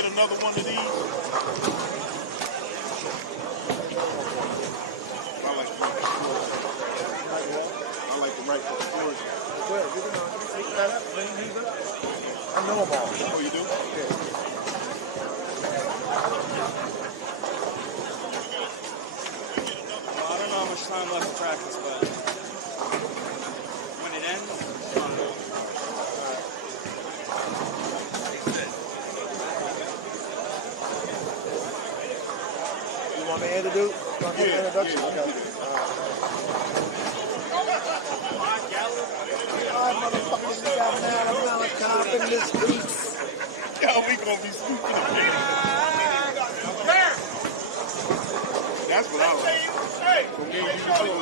Another one of these. I like the right for the floors. Well, you can pick that up, bring these up. I know them all. Oh, you do? Yeah. Well, I don't know how much time left to practice, but when it ends, it's fun. Want me to introduce? Want me to introduction? Yeah. Okay. Alright, motherfuckers, we got Malachi in this piece. Yo, we gonna be sweeping the game. That's what I was. For me, you just have the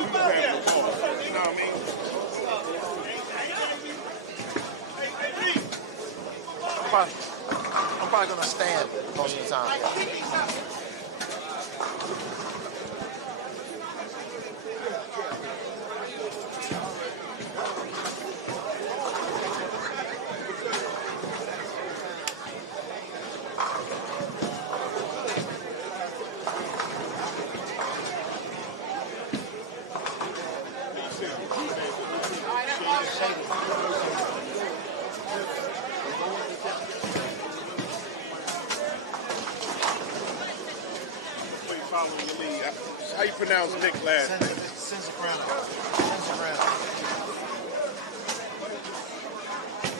ball. You know what I mean? I'm probably gonna stand most of the time. How you pronounce Nick last name? Sinzabrano.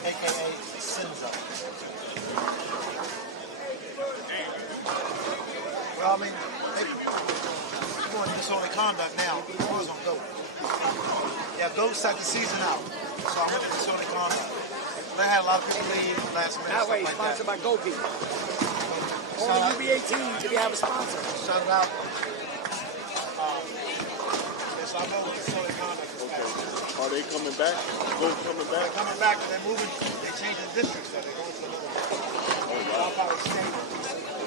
A.K.A. Sinza. Well, I mean, they're going disorderly conduct now. Who's on GOAT? Yeah, GOAT set the season out. So I'm looking at disorderly conduct. They had a lot of people leave last minute. That way, like sponsored by GOAT. Only UBA team to have a sponsor. Shout it out. So I know what disorderly conduct is. Okay. Are they coming back? GOAT coming back? They're coming back, but they're moving. They changed the districts. So they're going to another state.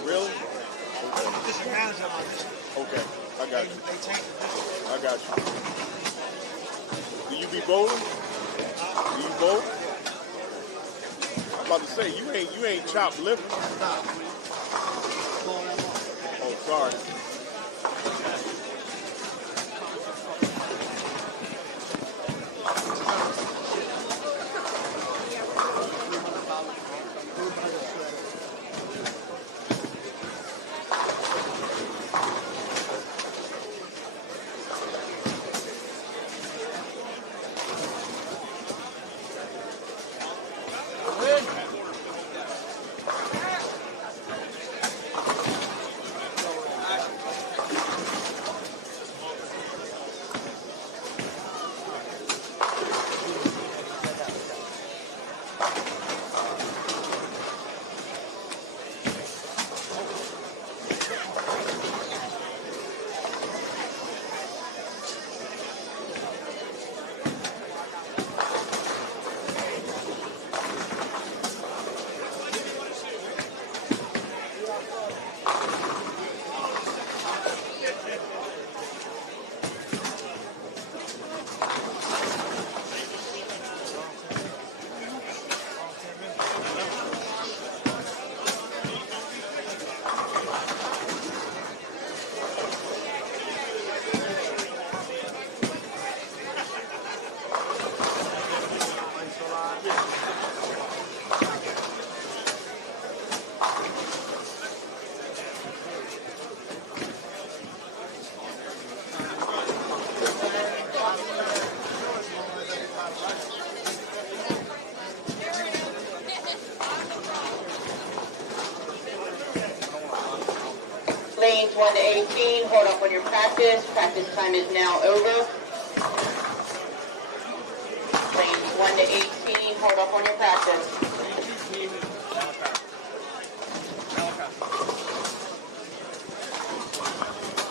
Really? I'm the district manager of my district. Okay, I got you. They changed the district. I got you. Do you be bowling? Do you bowl? I'm about to say you ain't chopped liver. Oh, sorry. lanes 1 to 18. Hold up on your practice. Practice time is now over. Lanes 1 to 18. Hold up on your practice.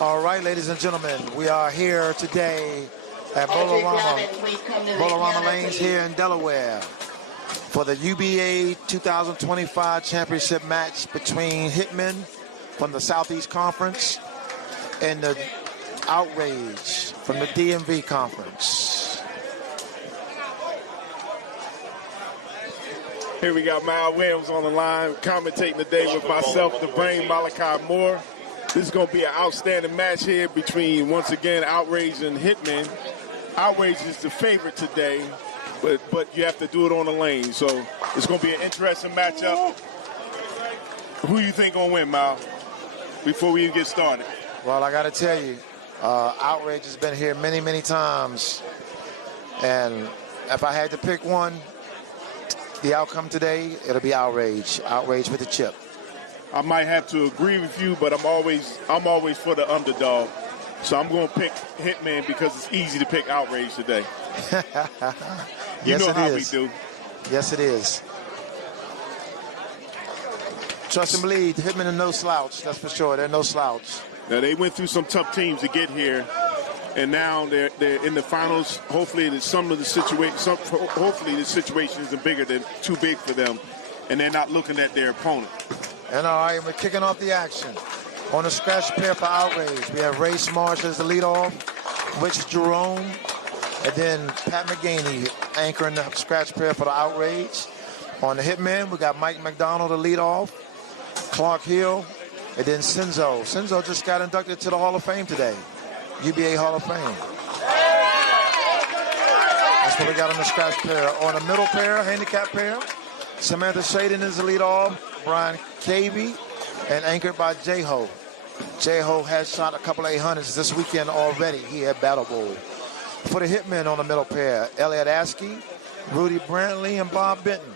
All right, ladies and gentlemen, we are here today at Bowlerama Lanes here in Delaware for the UBA 2025 championship match between Hitmen from the Southeast Conference and the Outrage from the DMV Conference. Here we got Mal Williams on the line, commentating today with myself, the Brain, Malachi Moore. This is going to be an outstanding match here between, once again, Outrage and Hitmen. Outrage is the favorite today, but you have to do it on the lane. So it's going to be an interesting matchup. Who you think going to win, Mal, before we even get started? Well, I got to tell you, Outrage has been here many, many times. And if I had to pick one, the outcome today, it'll be Outrage. Outrage with the chip. I might have to agree with you, but I'm always for the underdog. So I'm going to pick Hitman because it's easy to pick Outrage today. You know how we do. Yes, it is. Trust and believe, Hitmen are no slouch. That's for sure. They're no slouch. Now, they went through some tough teams to get here, and now they're in the finals. Hopefully, the situation isn't bigger than too big for them, and they're not looking at their opponent. And all right, we're kicking off the action. On the scratch pair for Outrage, we have Ray Marsh as the leadoff, Rich Jerome, and then Pat McGaney anchoring the scratch pair for the Outrage. On the Hitmen, we got Mike McDonald the leadoff, Clark Hill, and then Senzo. Senzo just got inducted to the Hall of Fame today, UBA Hall of Fame. That's what we got on the scratch pair. On the middle pair, handicap pair, Samantha Shaden is the leadoff, Brian Cavey, and anchored by J-Ho. J-Ho has shot a couple of 800s this weekend already here at Battle Bowl. For the Hitmen on the middle pair, Elliot Askey, Rudy Brantley, and Bob Benton.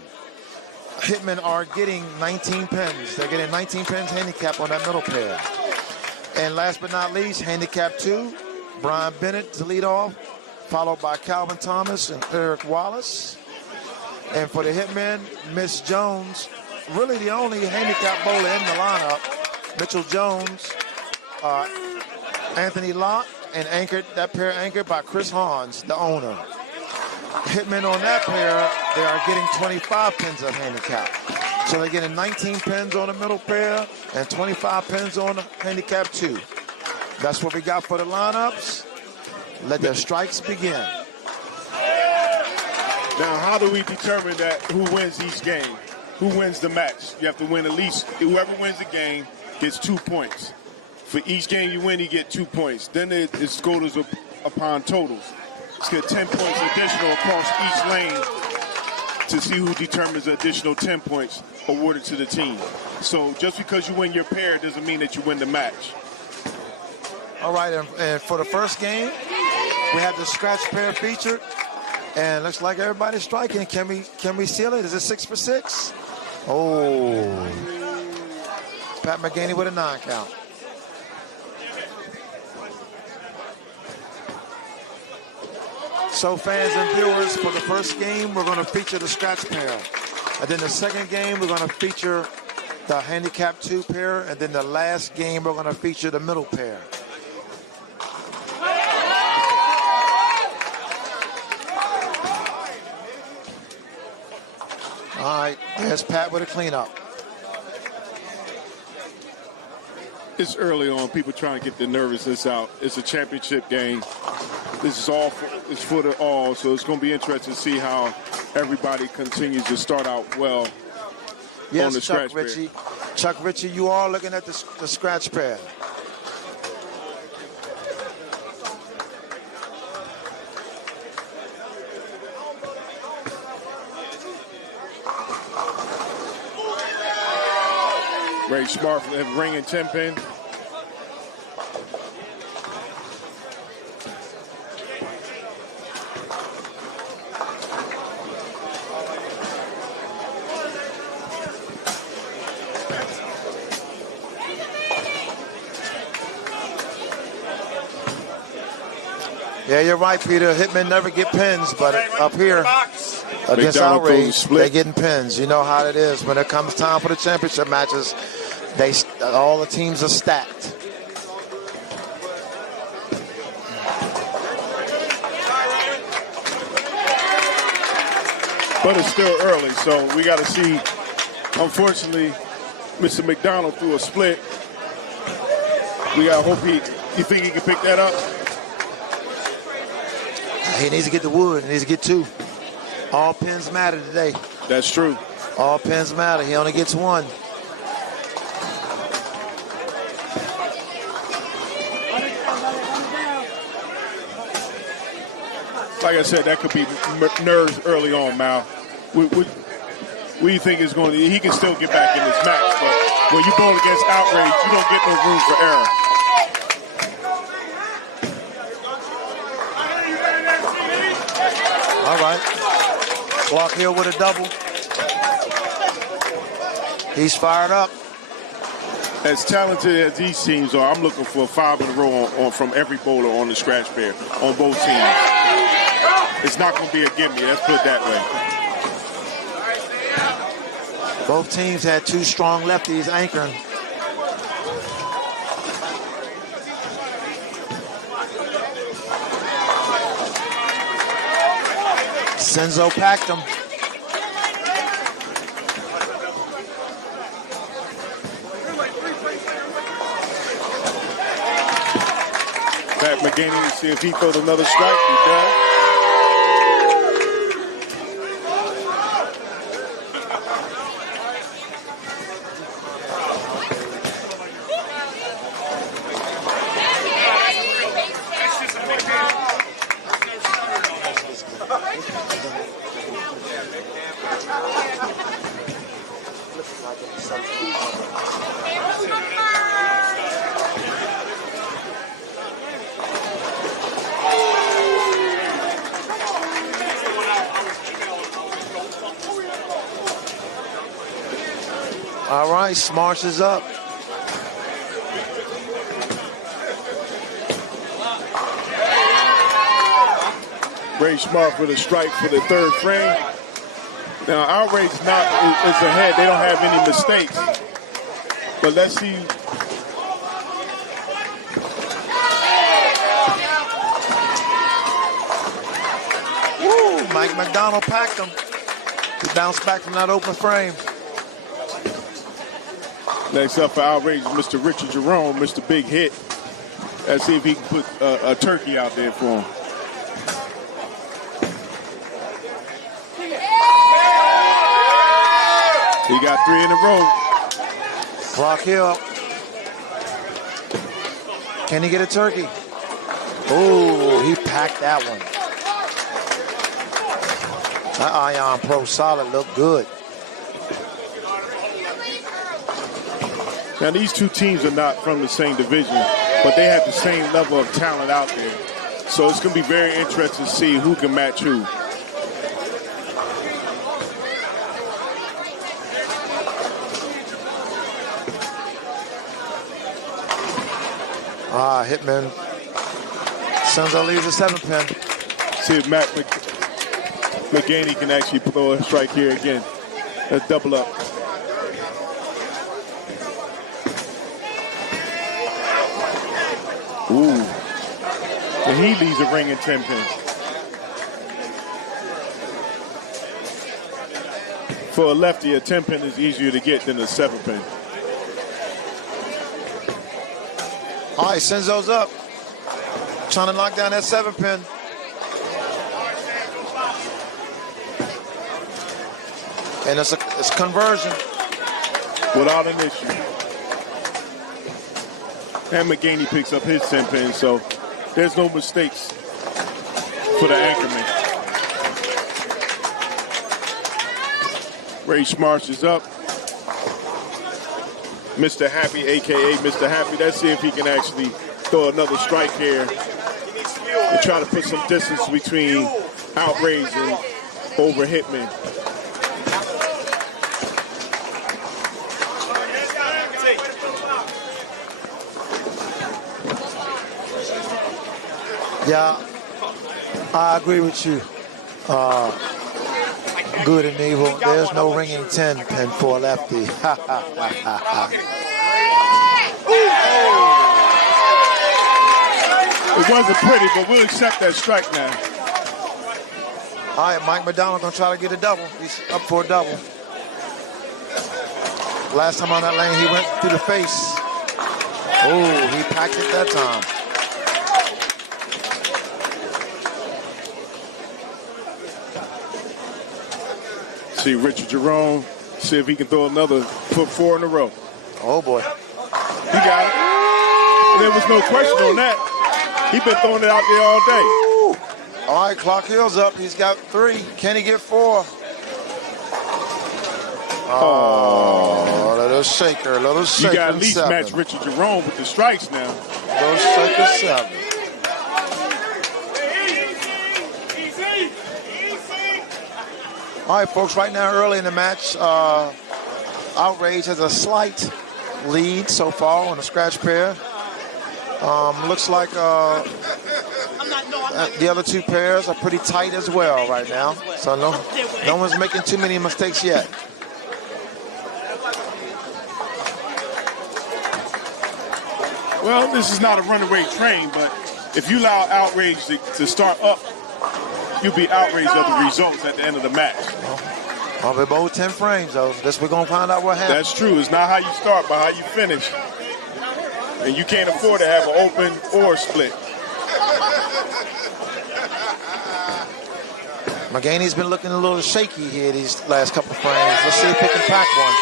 Hitmen are getting 19 pins. They're getting 19 pins handicap on that middle pair. And last but not least, handicap 2, Brian Bennett to lead off, followed by Calvin Thomas and Eric Wallace. And for the Hitmen, Miss Jones, really the only handicap bowler in the lineup, Mitchell Jones, Anthony Locke, and that pair anchored by Chris Hans, the owner. Hitmen on that pair, they are getting 25 pins of handicap. So they're getting 19 pins on the middle pair and 25 pins on the handicap 2. That's what we got for the lineups. Let the strikes begin. Now, how do we determine that who wins each game? Who wins the match? You have to win at least, whoever wins the game gets 2 points. For each game you win, you get 2 points. Then it's goes upon totals. Let's get 10 points additional across each lane to see who determines the additional 10 points awarded to the team. So just because you win your pair doesn't mean that you win the match. All right, and for the first game, we have the scratch pair featured. And looks like everybody's striking. Can we seal it? Is it 6 for 6? Oh. Pat McGaney with a 9 count. So fans and viewers, for the first game, we're going to feature the scratch pair. And then the second game, we're going to feature the handicap 2 pair. And then the last game, we're going to feature the middle pair. All right, there's Pat with a cleanup. It's early on. People trying to get the nervousness out. It's a championship game. This is all it's for the all, so it's going to be interesting to see how everybody continues to start out well on the scratch pair. Chuck Ritchie, you are looking at the scratch pair. Ray Smart ringing 10 pin. Yeah, you're right, Peter. Hitmen never get pins, but up here against McDonald throws a Outrage, split. they're getting pins. You know how it is. When it comes time for the championship matches, all the teams are stacked. But it's still early, so we got to see. Unfortunately, Mr. McDonald threw a split. We got to hope you think he can pick that up? He needs to get the wood. He needs to get 2. All pins matter today. That's true. All pins matter. He only gets 1. Like I said, that could be nerves early on, Mal. What do you think is going to? He can still get back in this match, but when you bowl against Outrage, you don't get no room for error. All right. Block Hill with a double. He's fired up. As talented as these teams are, I'm looking for 5 in a row from every bowler on the scratch pair on both teams. It's not going to be a gimme. Let's put it that way. Both teams had 2 strong lefties anchoring. Senzo packed him. Pat McGaney to see if he throws another strike. He does. All right, Smarsh is up. Ray Smart with a strike for the 3rd frame. Now, Outrage is ahead. They don't have any mistakes. But let's see. Woo, Mike McDonald packed him. He bounced back from that open frame. Next up for Outrage, Mr. Richard Jerome, Mr. Big Hit. Let's see if he can put a turkey out there for him. He got 3 in a row. Block Hill. Can he get a turkey? Oh, he packed that one. That Ion Pro Solid looked good. Now, these 2 teams are not from the same division, but they have the same level of talent out there. So it's going to be very interesting to see who can match who. Hitmen. Senzo leaves a 7-pin. See if Matt McGaney can actually throw a strike here again. Let's double up. Ooh. And he leaves a ring in 10 pins. For a lefty, a 10 pin is easier to get than a 7 pin. All right, Senzo's up. Trying to knock down that 7-pin. And it's conversion. Without an issue. And McGaney picks up his 10 pin, so there's no mistakes for the anchorman. Ray Smarsh is up. Mr. Happy, a.k.a. Mr. Happy. Let's see if he can actually throw another strike here and try to put some distance between Outrage and over Hitmen. Yeah, I agree with you. Good and evil. There's no ringing 10 pin for a lefty. It wasn't pretty, but we'll accept that strike now. All right, Mike McDonald gonna try to get a double. He's up for a double. Last time on that lane, he went through the face. Oh, he packed it that time. See Richard Jerome, see if he can throw another, put 4 in a row. Oh boy. He got it. There was no question on that. He's been throwing it out there all day. All right, clock heels up. He's got 3. Can he get 4? Oh, little shaker, little shaker. You got at least 7. match Richard Jerome with the strikes now. Little shaker 7. All right, folks, right now, early in the match, Outrage has a slight lead so far on the scratch pair. Looks like the other 2 pairs are pretty tight as well right now. So no one's making too many mistakes yet. Well, this is not a runaway train, but if you allow Outrage to start up, you'll be outraged of the results at the end of the match. Well, they're both 10 frames, though. Guess we're going to find out what happens. That's true. It's not how you start, but how you finish. And you can't afford to have an open or split. McGaney's been looking a little shaky here these last couple of frames. Let's see if he can pack one.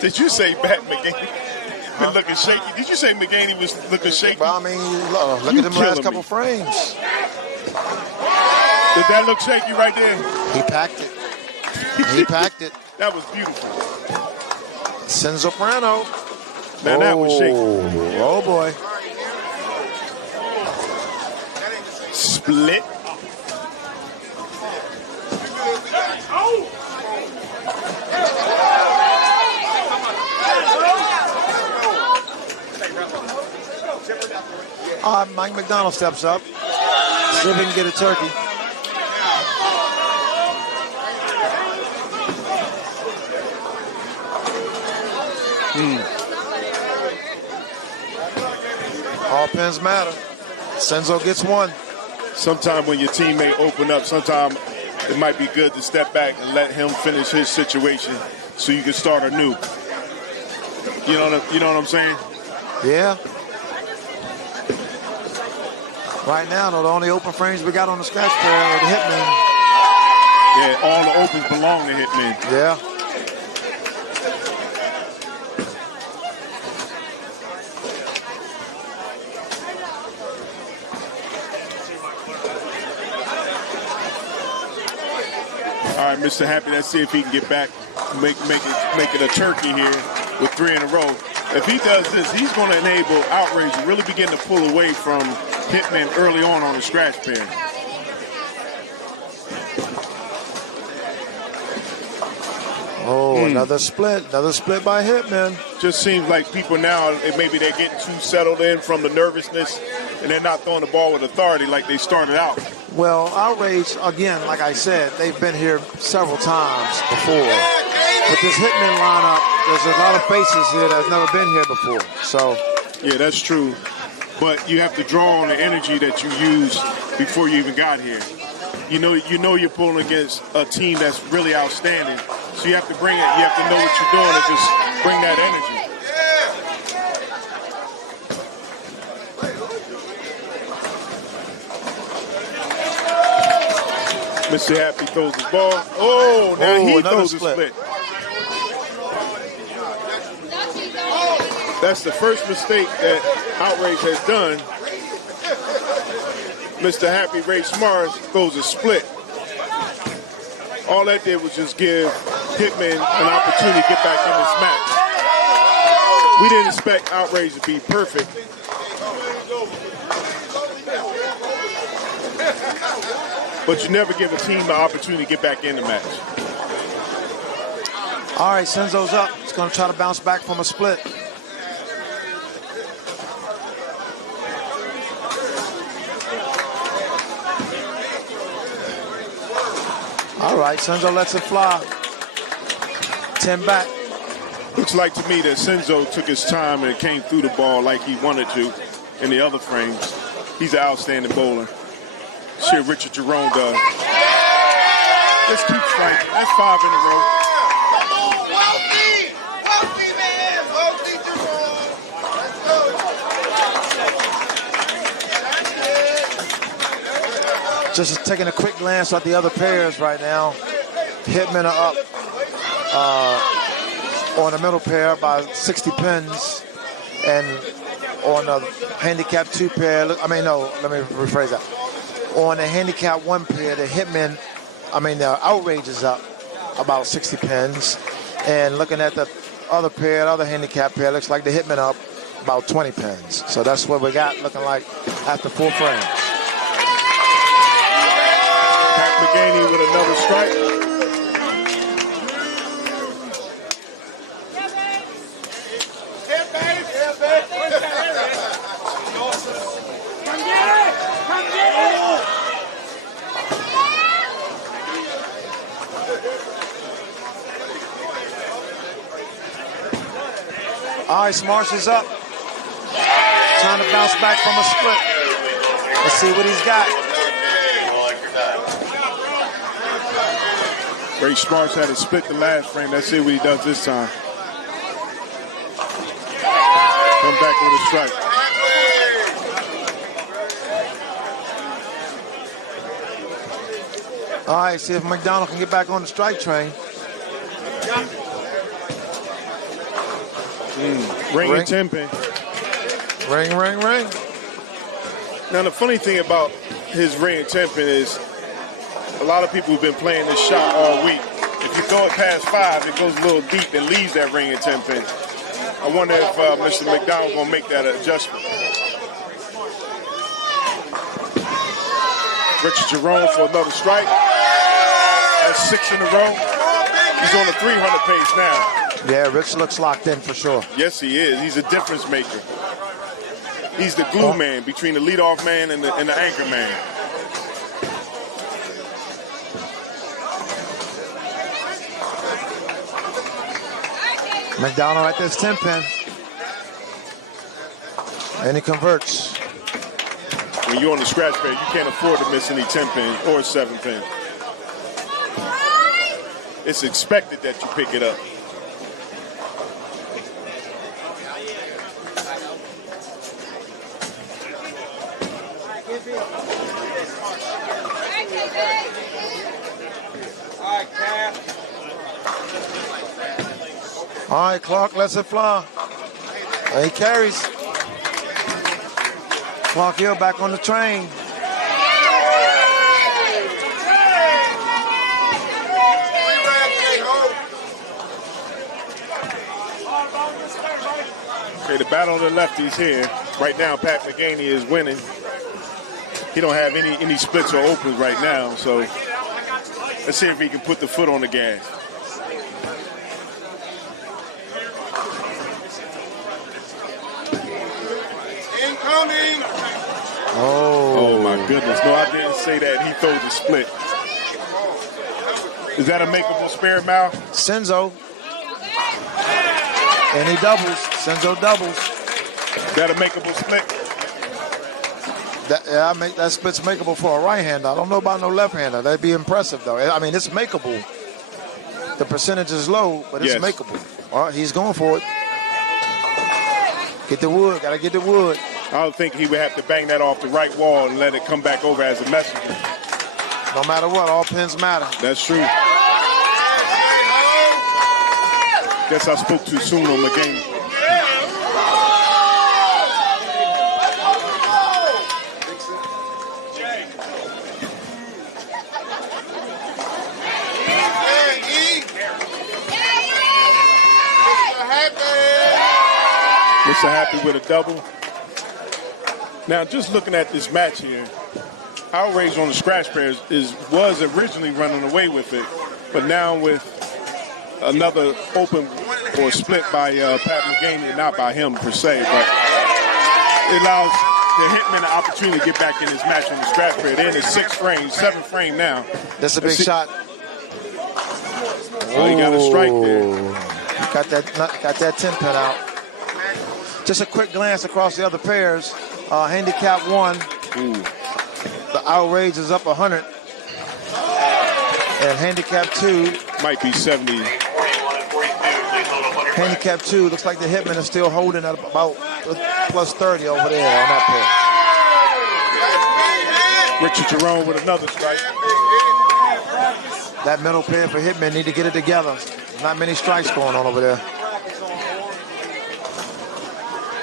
Did you say Bat McGaney been looking shaky? Did you say McGaney was looking shaky? Well, I mean, look at them last couple of frames. Did that look shaky right there? He packed it. He packed it. That was beautiful. Sensoprano. Now that was shaky. Oh, boy. Split. Mike McDonald steps up. See if he can get a turkey. All pins matter. Senzo gets 1. Sometime when your teammate open up, sometime it might be good to step back and let him finish his situation so you can start anew. You know what I'm saying? Yeah. Right now, though, the only open frames we got on the scratch pair are the Hitmen. Yeah, all the opens belong to Hitmen. Yeah. All right, Mr. Happy, let's see if he can get back, make it a turkey here with 3 in a row. If he does this, he's going to enable Outrage to really begin to pull away from Hitman early on the scratch pair. Oh, another split by Hitman. Just seems like people now, maybe they're getting too settled in from the nervousness and they're not throwing the ball with authority like they started out. Well, Outrage, again, like I said, they've been here several times before. With this Hitman lineup, there's a lot of faces here that's never been here before. So, yeah, that's true. But you have to draw on the energy that you used before you even got here. You know you're pulling against a team that's really outstanding. So you have to bring it. You have to know what you're doing and just bring that energy. Mr. Happy throws the ball. Oh, now he throws a split. That's the first mistake that Outrage has done. Mr. Happy Ray Smart throws a split. All that did was just give Hitman an opportunity to get back in this match. We didn't expect Outrage to be perfect. But you never give a team the opportunity to get back in the match. All right, Senzo's up. He's going to try to bounce back from a split. All right, Senzo lets it fly. 10 back. Looks like to me that Senzo took his time and came through the ball like he wanted to in the other frames. He's an outstanding bowler. Shit, Richard Jerome does. Just keep striking. That's 5 in a row. Wealthy! Wealthy, man! Wealthy Jerome! Let's go! Just taking a quick glance at the other pairs right now. Hitmen are up on the middle pair by 60 pins. And on the handicap 2 pair, I mean, no, let me rephrase that. On the handicap 1 pair, the Hitmen, the Outrage is up about 60 pins. And looking at the other pair, the other handicap pair, looks like the Hitmen up about 20 pins. So that's what we got looking like after 4 frames. Pat McGaney with another strike. All right, Smarsh is up. Trying to bounce back from a split. Let's see what he's got. Ray Smarsh had to split the last frame. Let's see what he does this time. Come back with a strike. All right, see if McDonald can get back on the strike train. Ring and 10 pin. Ring, ring, ring. Now, the funny thing about his ring and 10 pin is a lot of people have been playing this shot all week. If you throw it past 5, it goes a little deep and leaves that ring and 10 pin. I wonder if Mr. McDonald going to make that adjustment. Richard Jerome for another strike. That's 6 in a row. He's on the 300 pace now. Yeah, Rich looks locked in for sure. Yes, he is. He's a difference maker. He's the glue man between the leadoff man and the anchor man. McDonald at this 10 pin. And he converts. When you're on the scratch pad, you can't afford to miss any 10 pin or 7 pin. It's expected that you pick it up. All right, Clark lets it fly. And he carries. Clark Hill back on the train. Okay, the battle of the lefties here. Right now, Pat McGaney is winning. He don't have any splits or opens right now, so let's see if he can put the foot on the gas. Incoming! Oh my goodness. No, I didn't say that. He throws a split. Is that a makeable spare, Mal? Senzo. And he doubles. Senzo doubles. Is that a makeable split? That split's makeable for a right-hander. I don't know about no left-hander. That'd be impressive, though. I mean, it's makeable. The percentage is low, but it's makeable. All right, he's going for it. Get the wood. Got to get the wood. I don't think he would have to bang that off the right wall and let it come back over as a messenger. No matter what, all pins matter. That's true. Guess I spoke too soon on McGaney. Mr. Happy with a double. Now, just looking at this match here, Outrage on the scratch pairs was originally running away with it, but now with another open or split by Pat McGaney, not by him per se, but it allows the Hitmen an opportunity to get back in this match on the scratch pair. They're in the 6th frame, 7th frame now. That's a big shot. Oh, he got a strike there. Got that 10 pin out. Just a quick glance across the other pairs. Handicap 1. The Outrage is up 100. And Handicap 2 might be 70. Handicap 2 looks like the Hitmen is still holding at about plus 30 over there on that pair. Richard Jerome with another strike. That middle pair for Hitmen need to get it together. Not many strikes going on over there.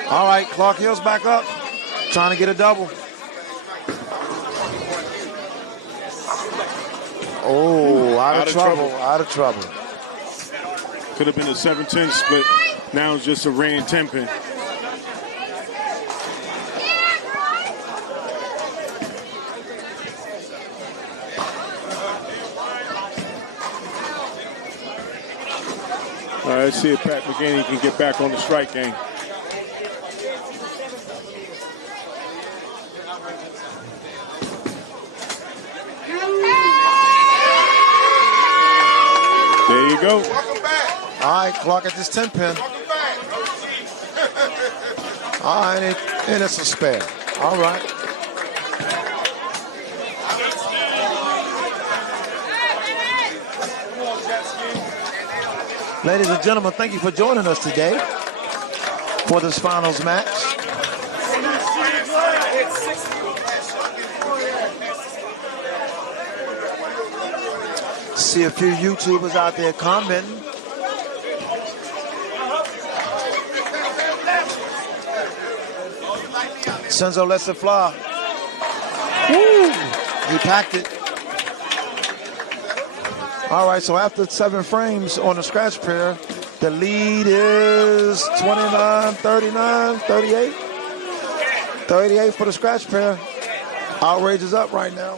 All right, Clark Hill's back up, trying to get a double. Oh, out of trouble. Could have been a 7-10 split. Now it's just a ran 10 pin. All right, let's see if Pat McGaney can get back on the strike game. There you go. All right, Clark at this 10 pin. All right, and it's a spare. All right. Ladies and gentlemen, thank you for joining us today for this finals match. See a few YouTubers out there commenting. Senzo lets it fly. Woo! He packed it. All right, so after 7 frames on the scratch pair, the lead is 29, 39, 38. 38 for the scratch pair. Outrage is up right now.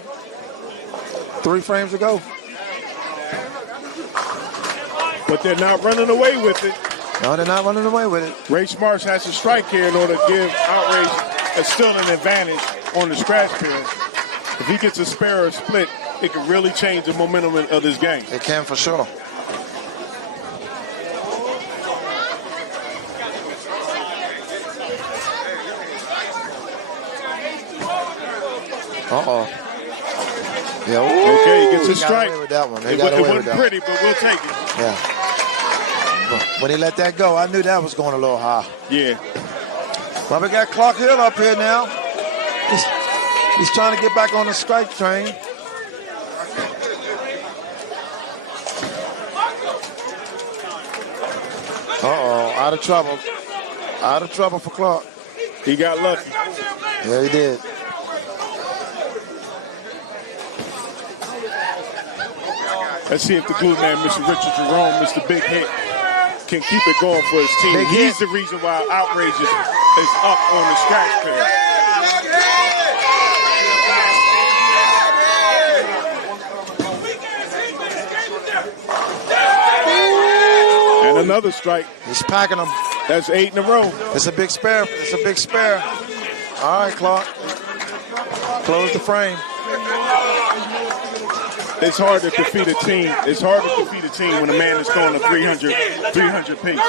3 frames to go. But they're not running away with it. No, they're not running away with it. Ray Marsh has to strike here in order to give Outrage still an advantage on the scratch pair. If he gets a spare or split, it can really change the momentum of this game. It can for sure. Uh-oh. Yeah, okay, he gets a strike. With that one. It wasn't pretty, but we'll take it. Yeah. When he let that go, I knew that was going a little high. Yeah. But we got Clark Hill up here now. He's trying to get back on the strike train. Uh-oh, out of trouble. Out of trouble for Clark. He got lucky. Yeah, he did. Let's see if the glue man, Mr. Richard Jerome, Mr. Big Hit, can keep it going for his team. Big He's hit. the reason why Outrage is up on the scratch pair. And another strike. He's packing them. That's 8 in a row. It's a big spare. It's a big spare. All right, Clark. Close the frame. It's hard to defeat a team. It's hard to defeat a team when a man is throwing a 300 pace.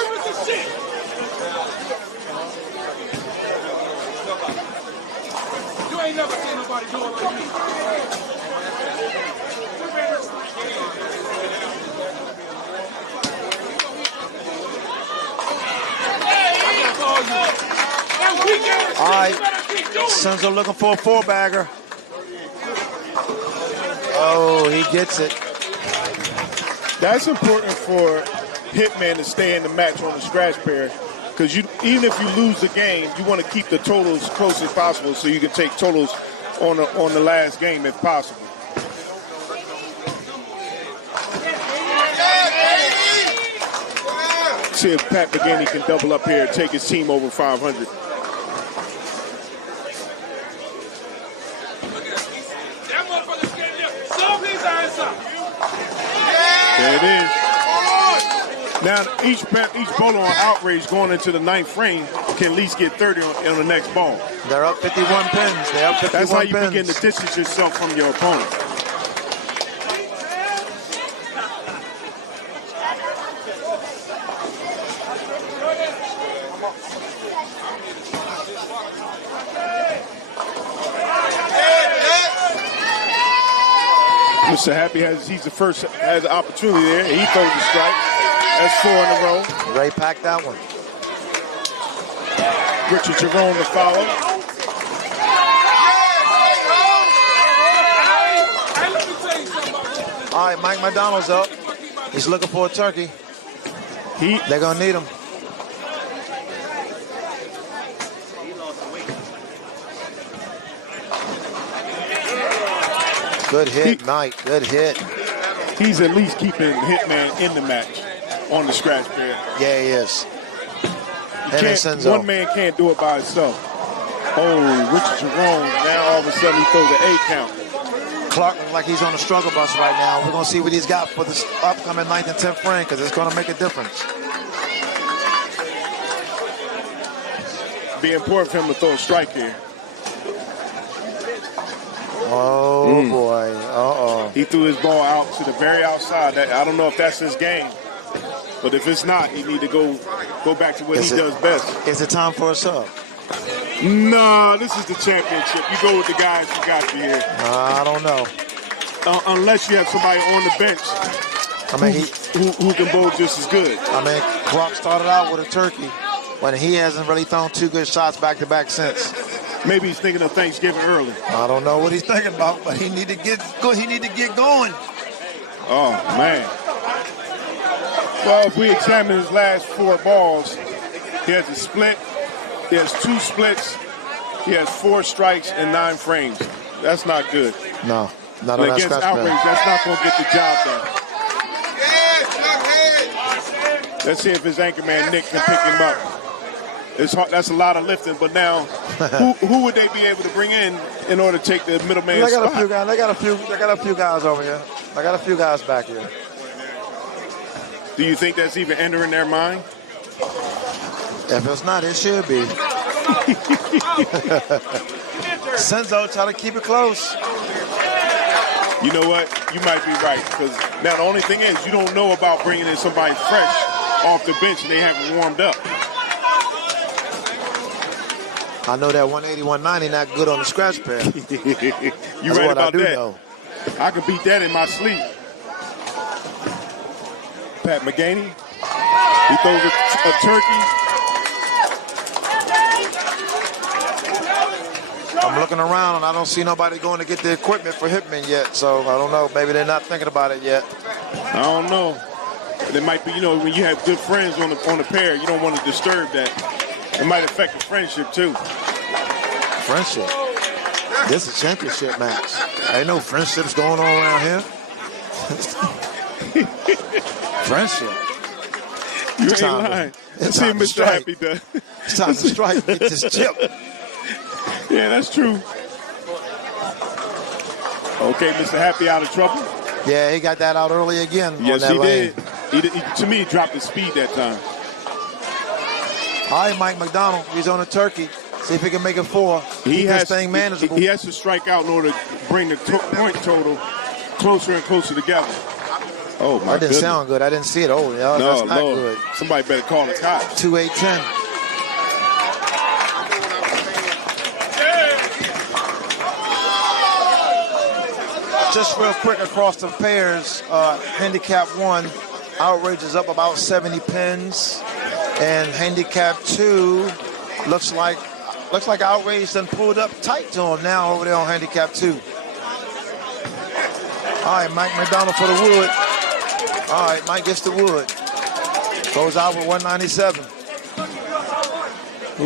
You ain't never seen nobody do it like me. All right, Senzo looking for a 4-bagger. Oh, he gets it. That's important for Hitman to stay in the match on the scratch pair, because even if you lose the game, you want to keep the totals close as possible so you can take totals on the last game if possible. See if Pat McGaney can double up here and take his team over 500. There it is. Now each bowler on Outrage going into the 9th frame can at least get 30 on the next ball. They're up 51 pins. They're up 51 That's how you pins. begin to distance yourself from your opponent. Mr. Happy he's the first, has an opportunity there. He throws a strike. That's 4 in a row. Ray packed that one. Richard Jerome to follow. All right, Mike McDonald's up. He's looking for a turkey. They're going to need him. Good hit, Mike. Good hit. He's at least keeping Hitman in the match on the scratch pad. Yeah, he is. One man can't do it by himself. Oh, Richard Jerome, now all of a sudden he throws an 8 count. Clark looks like he's on the struggle bus right now. We're going to see what he's got for this upcoming 9th and 10th frame because it's going to make a difference. Be important for him to throw a strike here. Oh, boy. Uh-oh. He threw his ball out to the very outside. I don't know if that's his game. But if it's not, he need to go back to what he does best. Is it time for a sub? No, this is the championship. You go with the guys you got you here. I don't know. Unless you have somebody on the bench who can bowl just as good. I mean, Clark started out with a turkey when he hasn't really thrown 2 good shots back-to-back since. Maybe he's thinking of Thanksgiving early. I don't know what he's thinking about, but he need to get going. Oh, man. Well, if we examine his last 4 balls, he has a split. He has 2 splits. He has 4 strikes and 9 frames. That's not good. No, not on that against scratch Outrage, pad. that's not going to get the job done. Let's see if his anchor man Nick can pick him up. It's hard, that's a lot of lifting, but now who would they be able to bring in order to take the middleman spot? A few guys. They got a few guys over here. They got a few guys back here. Do you think that's even entering their mind? If it's not, it should be. Senzo try to keep it close. You know what? You might be right. Because now the only thing is you don't know about bringing in somebody fresh off the bench and they haven't warmed up. I know that 180, 190 not good on the scratch pad. You're right about that. Know. I can beat that in my sleep. Pat McGaney. He throws a turkey. I'm looking around and I don't see nobody going to get the equipment for Hitmen yet. So I don't know. Maybe they're not thinking about it yet. I don't know. There might be, when you have good friends on the pair, you don't want to disturb that. It might affect the friendship too. Friendship? This is a championship match. Ain't no friendships going on around here. Friendship. You ain't lying. It's see time Mr. Happy does. It's time to strike. Get this chip. Yeah, that's true. Okay, Mr. Happy out of trouble. Yeah, he got that out early again. Yes, on that he lane. did. To me, he dropped his speed that time. All right, Mike McDonald. He's on a turkey. See if he can make it 4. Keep this thing manageable. He has to strike out in order to bring the point total closer and closer together. Oh, my That didn't sound good. I didn't see it. Oh, yeah, no, that's not Lord. good. Somebody better call the cops. 2-8-10. Just real quick across the pairs, Handicap 1, Outrage is up about 70 pins. And Handicap 2 looks like Outrage done pulled up tight to him now over there on Handicap 2. All right, Mike McDonald for the wood. All right, Mike gets the wood. Goes out with 197.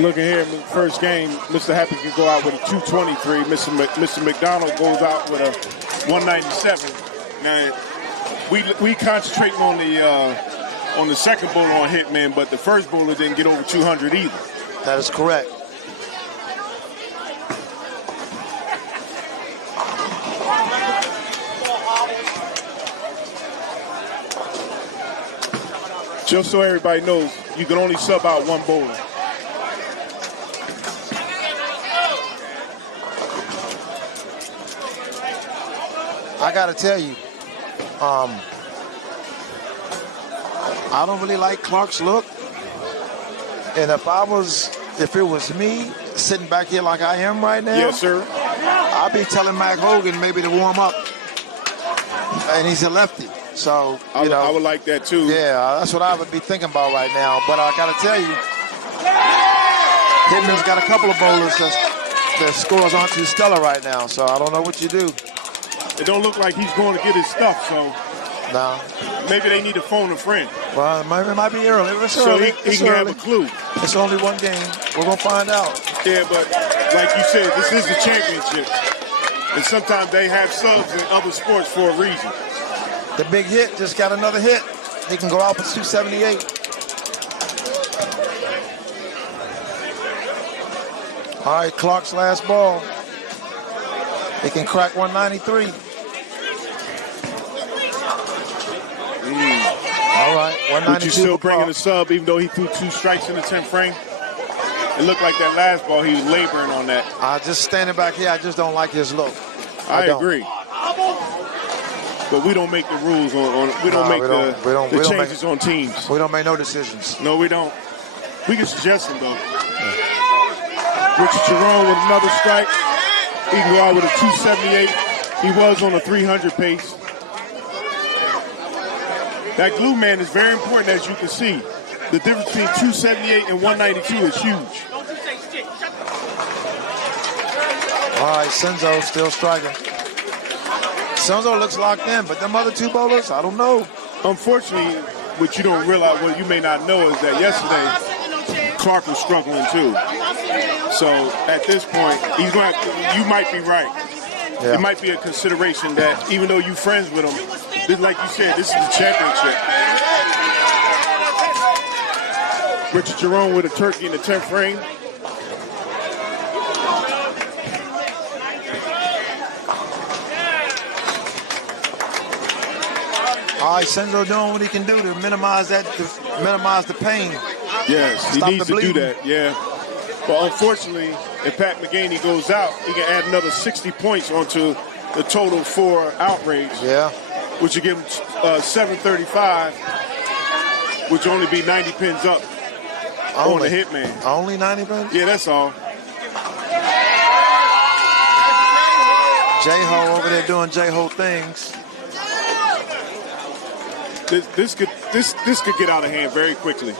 Looking here in the first game, Mr. Happy can go out with a 223. Mr. McDonald goes out with a 197. Now, we concentrating on the second bowler on Hitman, but the first bowler didn't get over 200 either. That is correct. Just so everybody knows, you can only sub out one bowler. I got to tell you, I don't really like Clark's look. And if it was me sitting back here like I am right now, yes, sir, I'd be telling Mac Hogan maybe to warm up. and he's a lefty. So, I would like that too. Yeah, that's what I would be thinking about right now. But I got to tell you, Hitman's got a couple of bowlers their scores aren't too stellar right now. So I don't know what you do. It don't look like he's going to get his stuff, so No. maybe they need to phone a friend. Well, it might be early. It's So early. he can have a clue. It's only one game. We're going to find out. Yeah, but like you said, this is the championship. And sometimes they have subs in other sports for a reason. The big hit just got another hit. He can go out for 278. All right, Clark's last ball. He can crack 193. All right, 192. But you still bringing a sub even though he threw 2 strikes in the 10th frame? It looked like that last ball, he was laboring on that. Just standing back here, I just don't like his look. I agree. But we don't make the rules we don't make the changes on teams. We don't make no decisions. No, we don't. We can suggest them, though. Richard Jerome with another strike. He can go out with a 278. He was on a 300 pace. That glue man is very important, as you can see. The difference between 278 and 192 is huge. All right, Senzo still striking. Senzo looks locked in, but them other 2 bowlers, I don't know. Unfortunately, what you don't realize, what you may not know, is that yesterday Clark was struggling too. So at this point, he's going to. You might be right. Yeah. It might be a consideration that even though you're friends with him, this, like you said, this is the championship. Richard Jerome with a turkey in the 10th frame. All right, Senzo doing what he can do to minimize the pain. Yes, he needs to do that, yeah. But unfortunately, if Pat McGaney goes out, he can add another 60 points onto the total for Outrage. Yeah. Which will give him 735, which will only be 90 pins up on the Hitman. Only 90 pins? Yeah, that's all. J-Ho over there doing J-Ho things. This could get out of hand very quickly.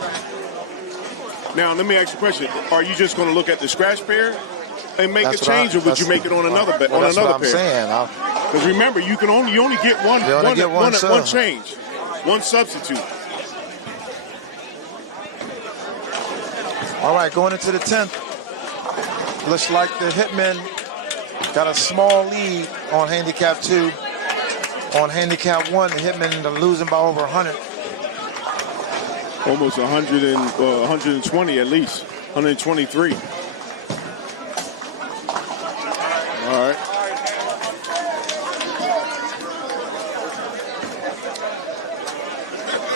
Now, let me ask you a question. Are you just going to look at the scratch pair and make a change, or would you make it on another pair? That's what I'm saying. Because remember, you only get one change, one substitute. All right, going into the 10th. Looks like the Hitmen got a small lead on Handicap 2. On Handicap 1, the Hitmen are losing by over 100. Almost 120 at least, 123. All right.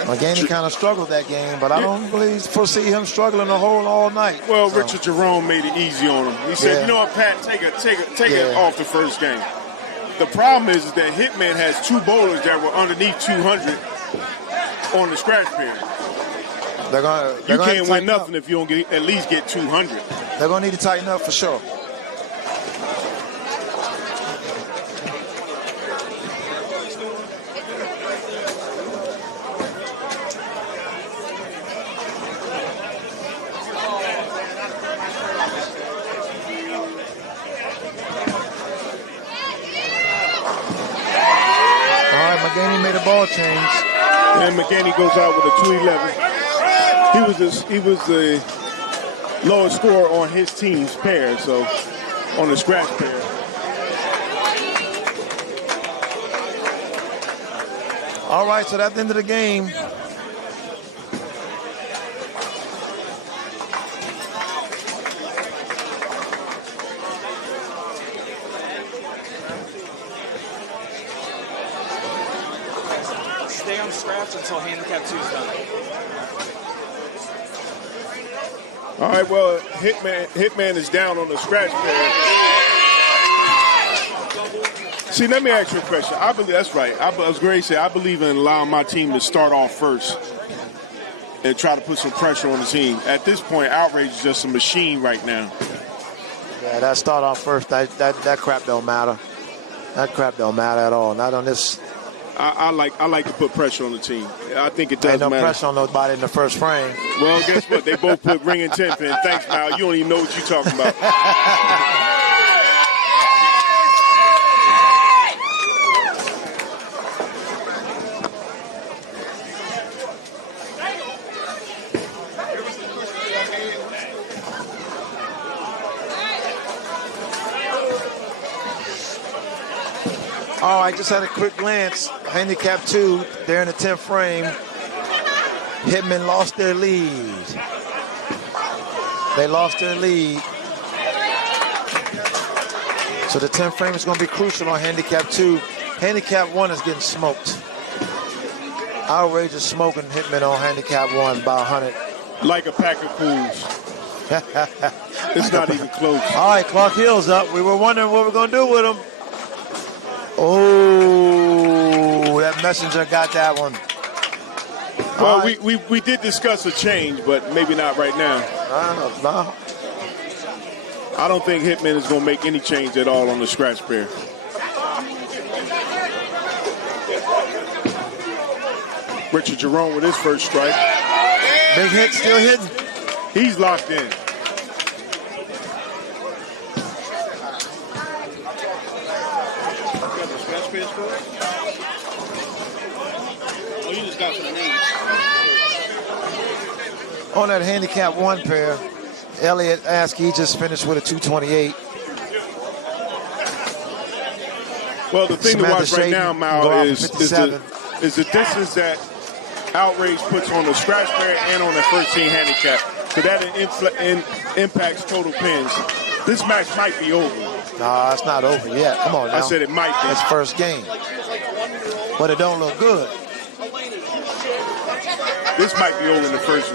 McGaney kind of struggled that game, but I don't really foresee him struggling the whole all night. Well, so. Richard Jerome made it easy on him. He said, "You know what, Pat, take it off the first game." The problem is that Hitman has 2 bowlers that were underneath 200 on the scratch pair. You can't win nothing if you don't at least get 200. They're going to need to tighten up for sure. McGaney made a ball change. And McGaney goes out with a 211. He was the lowest scorer on his team's pair, so on the scratch pair. All right, so that's the end of the game. Stay on scratch until Handicap 2 is done. All right, well, Hitman is down on the scratch pair. See, let me ask you a question. I believe that's right. I was going to say I believe in allowing my team to start off first and try to put some pressure on the team. At this point, Outrage is just a machine right now. Yeah, that start off first. That crap don't matter. That crap don't matter at all. Not on this I like to put pressure on the team. I think it does Ain't no matter. pressure on nobody in the first frame. Well, guess what? They both put ring and 10 pin. Thanks, Mal. You don't even know what you're talking about. All right, just had a quick glance. Handicap 2, they're in the 10th frame. Hitmen lost their lead. They lost their lead. So the 10th frame is going to be crucial on Handicap 2. Handicap 1 is getting smoked. Outrage is smoking Hitmen on Handicap 1 by 100. Like a pack of fools. It's not even close. All right, Clark Hill's up. We were wondering what we're going to do with him. Oh, that messenger got that one. Well, right. we did discuss a change, but maybe not right now. No. I don't think Hitman is going to make any change at all on the scratch pair. Richard Jerome with his first strike. Big hit, still hitting. He's locked in. Oh, you just got some names. On that Handicap 1 pair, Elliot Askey just finished with a 228. Well, the thing Samantha to watch right Shaden now, go Mal, out for is 57. the distance that Outrage puts on the scratch pair and on the first team handicap. So that impacts total pins. This match might be over. Nah, it's not over yet. Come on now. I said it might be. It's first game. But it don't look good. This might be over in the first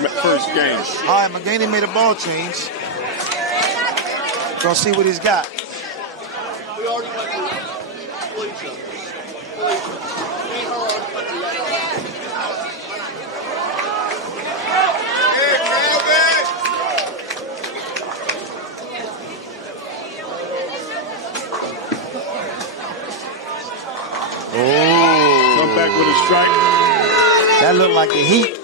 game. All right, McGaney made a ball change. Gonna see what he's got. Oh. Come back with a strike. That looked like the Heat.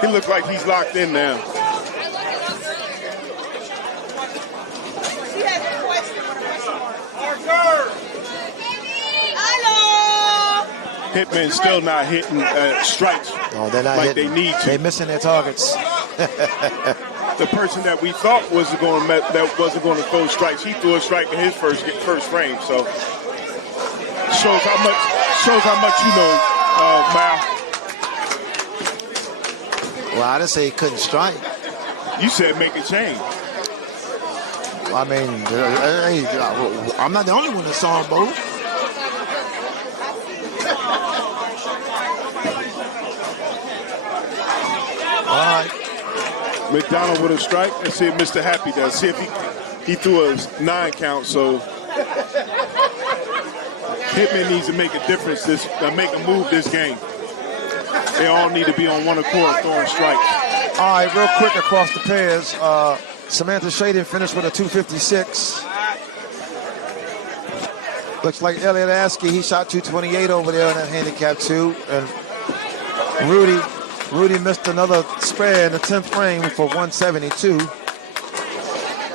He looked like he's locked in now. Hitmen still not hitting strikes No, they're not like hitting. they need to. They're missing their targets. The person that we thought wasn't going to throw strikes, he threw a strike in his first frame. So shows how much you know, Mal. Well, I didn't say he couldn't strike. You said make a change. I mean, I'm not the only one that saw them both. All right. McDonald with a strike. Let's see if Mr. Happy does. See if he threw a 9 count. So Hitman needs to make a difference. Make a move this game. They all need to be on one accord throwing strikes. All right, real quick across the pairs. Samantha Shaden finished with a 256. Looks like Elliot Askey, he shot 228 over there in that Handicap 2. And Rudy missed another spare in the 10th frame for 172.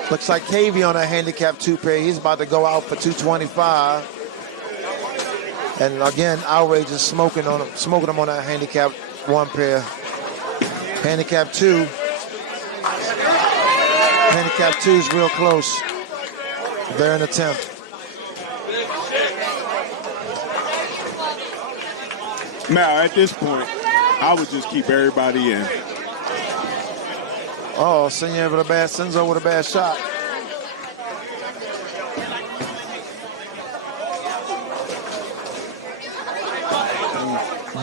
Looks like KV on that Handicap 2 pair. He's about to go out for 225. And again, Outrage is smoking him on that Handicap 1 pair. Handicap 2. Handicap 2 is real close. They're in the 10th. Now, at this point, I would just keep everybody in. Oh, Senzo with a bad shot.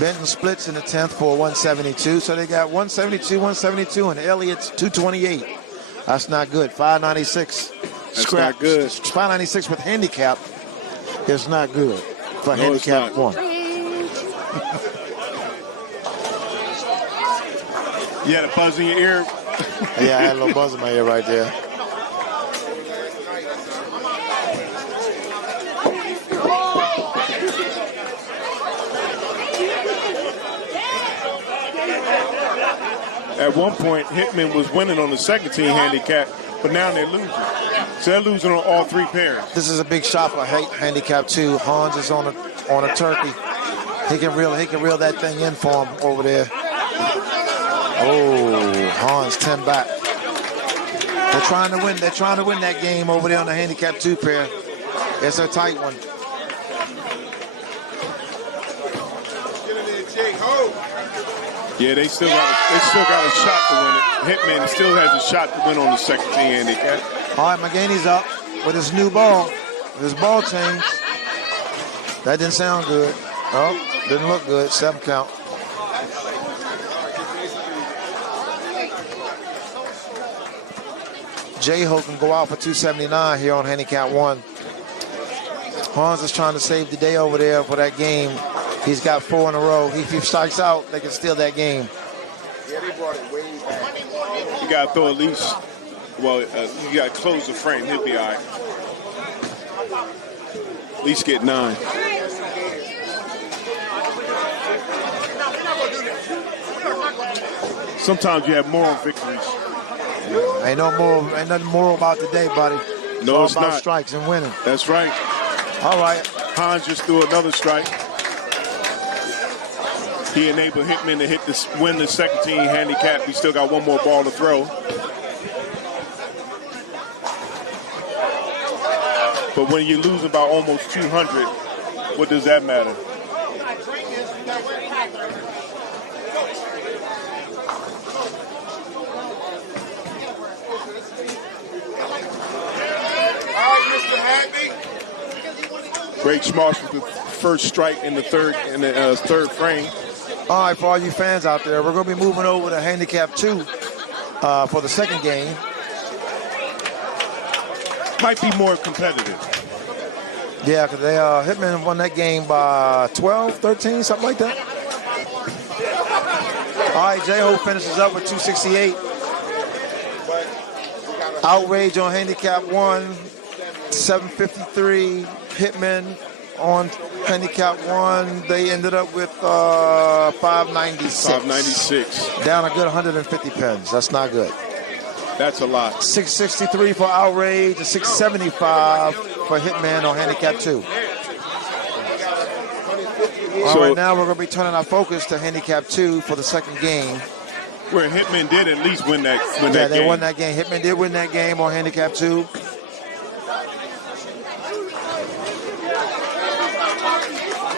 Benton splits in the 10th for 172. So they got 172, 172, and Elliott's 228. That's not good. 596. That's not good. 596 with handicap is not good for handicap 1. You had a buzz in your ear? Yeah, I had a little buzz in my ear right there. At one point, Hitmen was winning on the second team handicap, but now they're losing. So they're losing on all 3 pairs. This is a big shot for handicap 2. Hans is on a turkey. He can reel that thing in for him over there. Oh, Hans 10 back. They're trying to win. They're trying to win that game over there on the handicap 2 pair. It's a tight one. Yeah, they still got a shot to win it. Hitman still has a shot to win on the second team handicap. All right, McGaney's up with his new ball. His ball change. That didn't sound good. Oh, didn't look good. 7 count. J-Ho can go out for 279 here on handicap 1. Hans is trying to save the day over there for that game. He's got 4 in a row. If he strikes out, they can steal that game. Yeah, they brought it way back. You got to throw at least, well, you got to close the frame. He'll be all right. At least get 9. Sometimes you have moral victories. Ain't nothing moral about today, buddy. No, it's all about not. Strikes and winning. That's right. All right. Hans just threw another strike. He enabled Hitman to win the second team handicap. We still got 1 more ball to throw. But when you're losing by almost 200, what does that matter? Greg Schmarsh with the first strike in the third frame. All right, for all you fans out there, we're going to be moving over to handicap 2 for the second game. Might be more competitive. Yeah, because Hitman won that game by 12, 13, something like that. All right, J-Ho finishes up with 268. Outrage on handicap 1, 753. Hitmen on handicap 1, they ended up with 596. 596. Down a good 150 pins. That's not good. That's a lot. 663 for Outrage, and 675 for Hitman on handicap 2. All right, now we're going to be turning our focus to handicap 2 for the second game. Where Hitman did at least win that game. Yeah, they won that game. Hitman did win that game on handicap 2.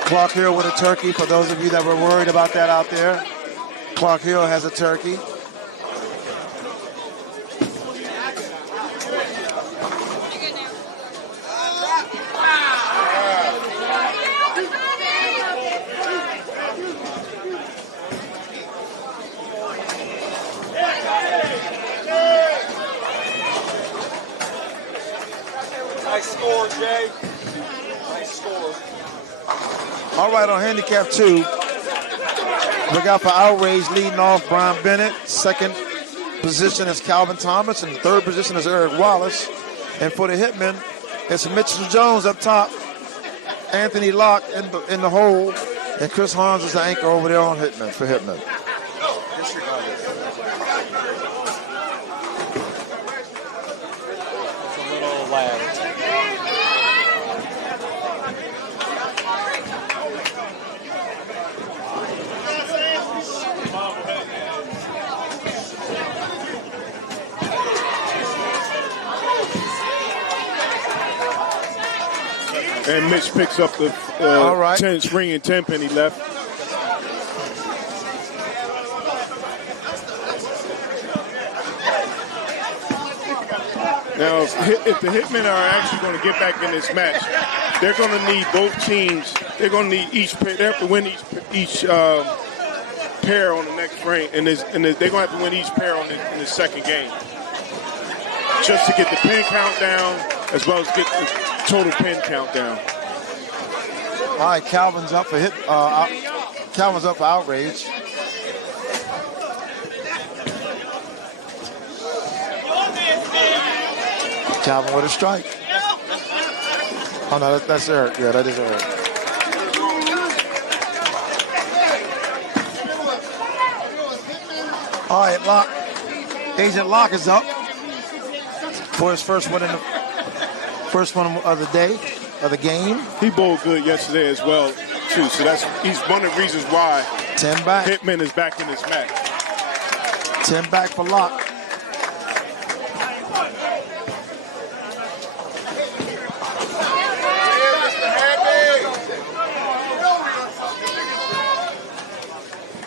Clark Hill with a turkey, for those of you that were worried about that out there. Clark Hill has a turkey. Nice score, Jay. Nice score. All right, on handicap 2, look out for Outrage leading off Brian Bennett. Second position is Calvin Thomas, and the third position is Eric Wallace. And for the Hitmen, it's Mitchell Jones up top, Anthony Locke in the hole, and Chris Hans is the anchor over there on Hitmen for Hitmen. It's a little loud. And Mitch picks up the 10 spring and 10 penny left. Now, if the Hitmen are actually going to get back in this match, they're going to need both teams. They're going to need each pair. They have to win each pair on the next frame, and they're going to have to win each pair in the second game, just to get the pin count down, as well as get the total pin count down. All right, Calvin's up for Calvin's up for Outrage. Calvin with a strike. Oh no, that's Eric. Yeah, that is Eric. All right, Locke. Agent Locke is up for his first one of the day, of the game. He bowled good yesterday as well, too. So he's one of the reasons why 10 back. Hitmen is back in this match. 10 back for Locke.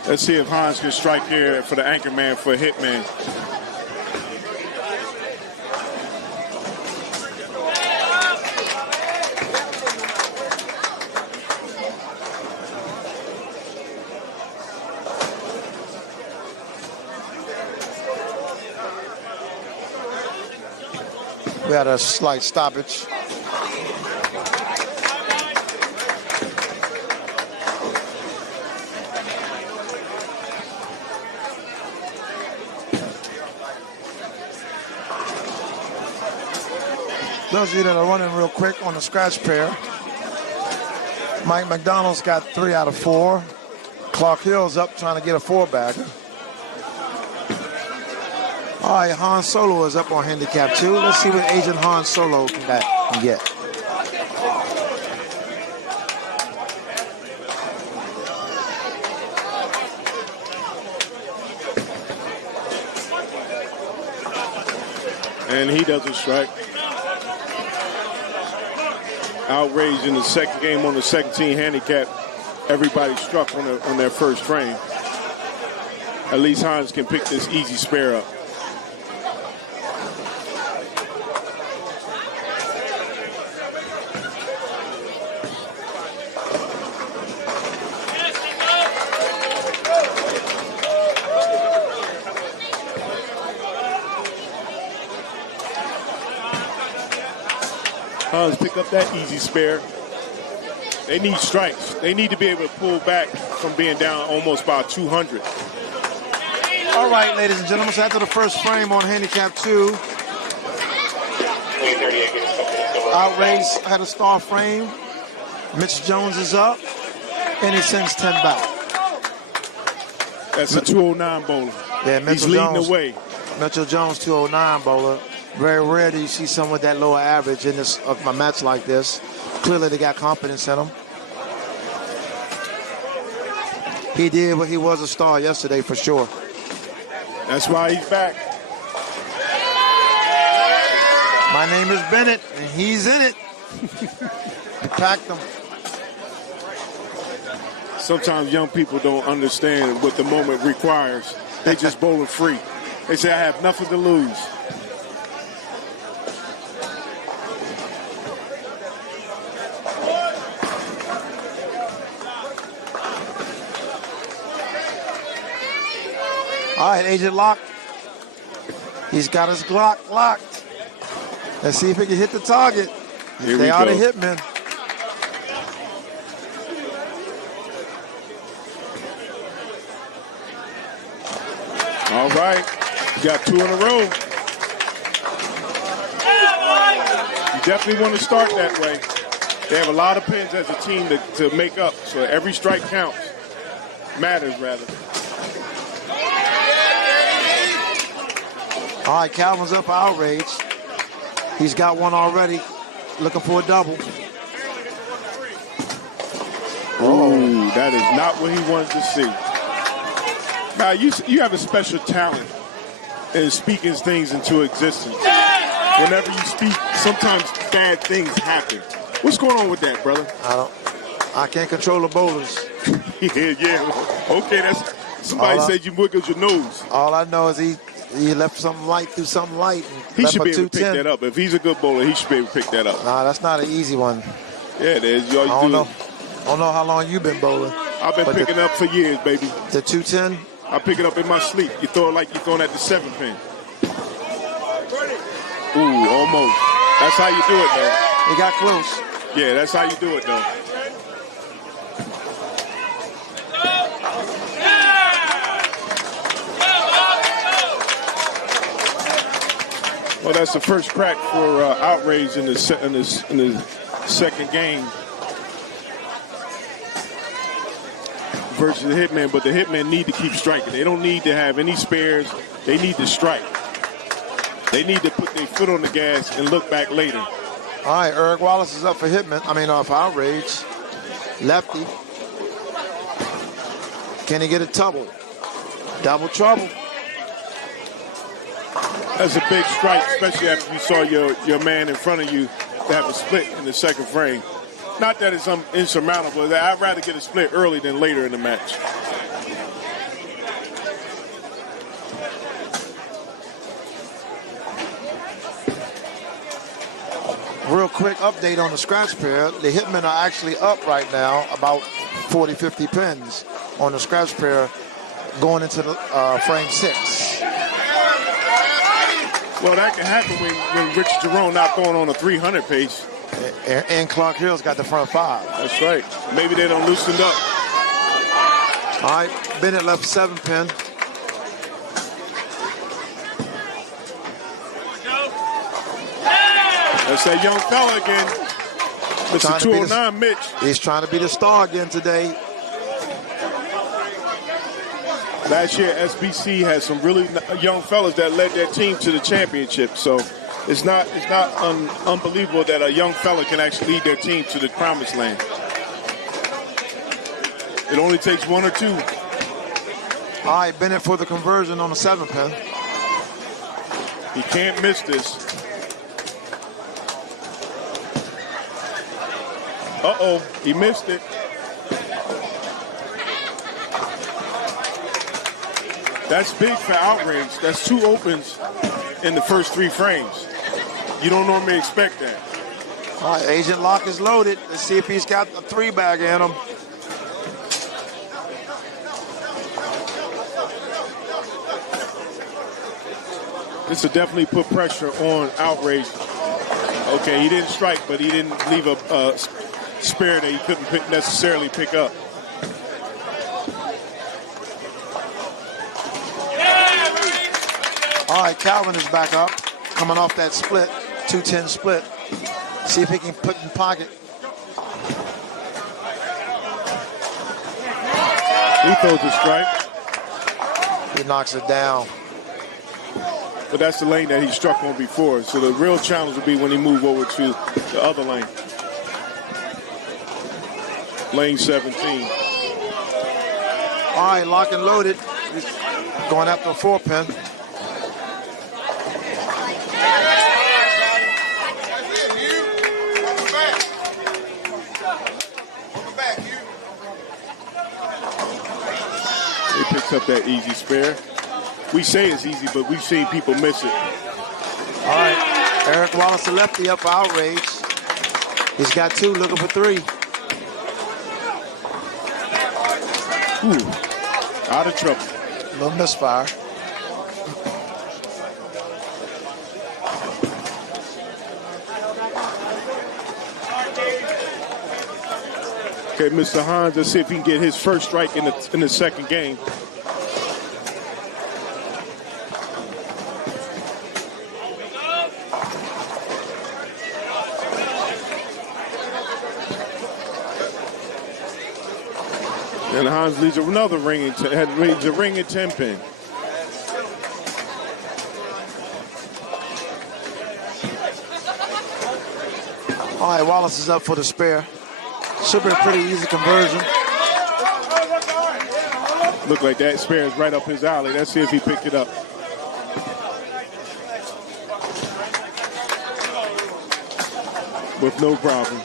Let's see if Hans can strike here for the anchor man for Hitman. We had a slight stoppage. Those of you that are running real quick on the scratch pair, Mike McDonald's got 3 out of 4. Clark Hill's up trying to get a 4-bagger. All right, Han Solo is up on handicap 2. Let's see what Agent Han Solo can get. And he doesn't strike. Outrage in the second game on the second team handicap. Everybody struck on their first frame. At least Hans can pick this easy spare up. Hans pick up that easy spare. They need strikes. They need to be able to pull back from being down almost by 200. All right, ladies and gentlemen, so after the first frame on handicap 2, Outrage had a star frame. Mitch Jones is up, and he sends 10 back. That's a 209 bowler. Yeah, He's leading the way. Mitchell Jones, 209 bowler. Very rare do you see someone with that lower average in this of a match like this. Clearly, they got confidence in him. He did, but he was a star yesterday for sure. That's why he's back. My name is Bennett, and he's in it. He packed them. Sometimes young people don't understand what the moment requires. They just bowling free. They say, I have nothing to lose. All right, Agent Locke. He's got his Glock locked. Let's see if he can hit the target. Here They we are go. the Hitmen. All right. You got 2 in a row. You definitely want to start that way. They have a lot of pins as a team to make up, so every strike counts. Matters, rather. All right, Calvin's up for Outrage. He's got one already. Looking for a double. Ooh, that is not what he wants to see. Now, you have a special talent in speaking things into existence. Whenever you speak, sometimes bad things happen. What's going on with that, brother? I can't control the bowlers. yeah. Okay, that's somebody said you wiggled your nose. All I know is he left something light through something light. And He left should a be able to pick 210. that up. If he's a good bowler, he should be able to pick that up. Nah, that's not an easy one. Yeah, it is. All you I don't do know. I don't know how long you've been bowling. I've been picking up for years, baby. The 210? I pick it up in my sleep. You throw it like you're throwing at the 7 pin. Ooh, almost. That's how you do it, though. He got close. Yeah, that's how you do it, though. Well, that's the first crack for Outrage in the second game. versus the Hitmen, but the Hitmen need to keep striking. They don't need to have any spares. They need to strike. They need to put their foot on the gas and look back later. All right, Eric Wallace is up for Hitman. For Outrage. Lefty. Can he get a double? Double trouble. That's a big strike, especially after you saw your man in front of you have a split in the second frame. Not that it's insurmountable. I'd rather get a split early than later in the match. Real quick update on the scratch pair. The Hitmen are actually up right now, about 40, 50 pins on the scratch pair going into the frame 6. Well, that can happen when Rich Jerome not throwing on a 300 pace. And Clark Hill's got the front 5. That's right. Maybe they don't loosened up. All right, Bennett left 7 pin. That's that young fella again. Mr. 209 Mitch. He's trying to be the star again today. Last year, SBC had some really young fellas that led their team to the championship. So it's not unbelievable that a young fella can actually lead their team to the promised land. It only takes 1 or 2. All right, Bennett for the conversion on the 7 pin. He can't miss this. Uh-oh, he missed it. That's big for Outrage. That's 2 opens in the first 3 frames. You don't normally expect that. All right, Agent Locke is loaded. Let's see if he's got a 3-bag in him. This will definitely put pressure on Outrage. Okay, he didn't strike, but he didn't leave a spare that he couldn't necessarily pick up. All right, Calvin is back up, coming off that split, 210 split. See if he can put in pocket. He throws a strike. He knocks it down. But that's the lane that he struck on before. So the real challenge will be when he move over to the other lane. Lane 17. All right, lock and loaded. He's going after a 4-pin. He picks up that easy spare. We say it's easy, but we've seen people miss it. All right, Eric Wallace, the lefty, up for Outrage. He's got 2, looking for 3. Ooh, out of trouble. A little misfire. Okay, Mr. Hans, let's see if he can get his first strike in the second game. And Hans leads another ring leads a ring and 10 pin. All right, Wallace is up for the spare. Should be a pretty easy conversion. Look like that spare is right up his alley. Let's see if he picked it up. With no problem.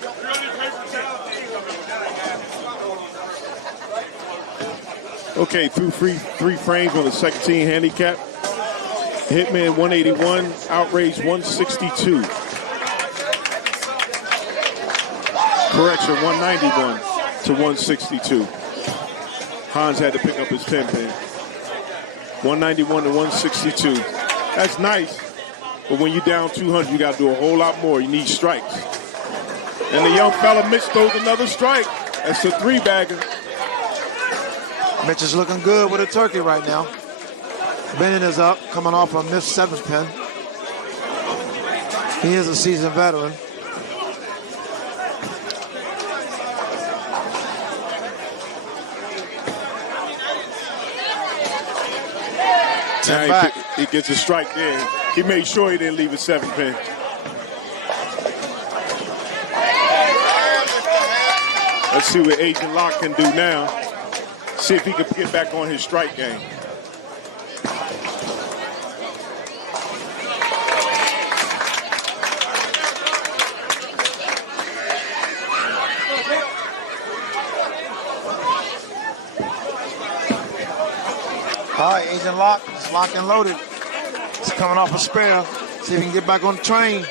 Okay, through three frames on the second team handicap. Hitman 181, Outrage 162. Correction, 191 to 162. Hans had to pick up his 10 pin. 191 to 162. That's nice, but when you're down 200, you got to do a whole lot more. You need strikes. And the young fella Mitch throws another strike. That's a 3-bagger. Mitch is looking good with a turkey right now. Bennett is up, coming off a missed 7-pin. He is a seasoned veteran. 10 back. He gets a strike there. He made sure he didn't leave a 7-pin. Let's see what Agent Locke can do now. See if he can get back on his strike game. All right, Agent Locke is locked and loaded. He's coming off a spare. See if he can get back on the train.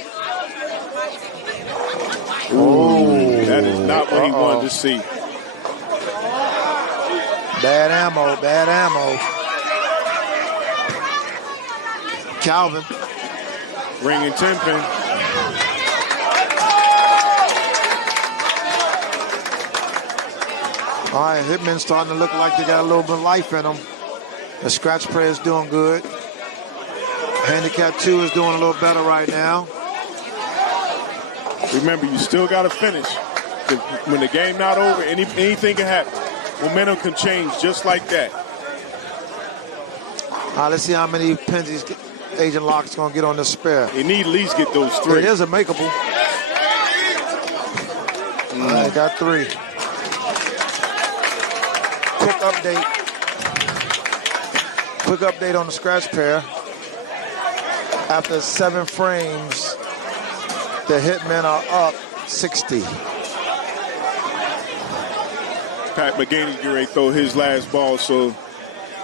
Ooh, that is not what he wanted to see. Bad ammo, bad ammo. Calvin. Ringing 10-pin. All right, Hitmen starting to look like they got a little bit of life in them. The scratch prayer is doing good. Handicap 2 is doing a little better right now. Remember, you still got to finish. When the game not over, anything can happen. Momentum can change just like that. All right, let's see how many pins Agent Locke's going to get on this spare. You need at least get those 3. It is a makeable. All right, got 3. Quick update. Quick update on the scratch pair. After 7 frames, the Hitmen are up 60. Pat McGaney's getting ready to throw his last ball, so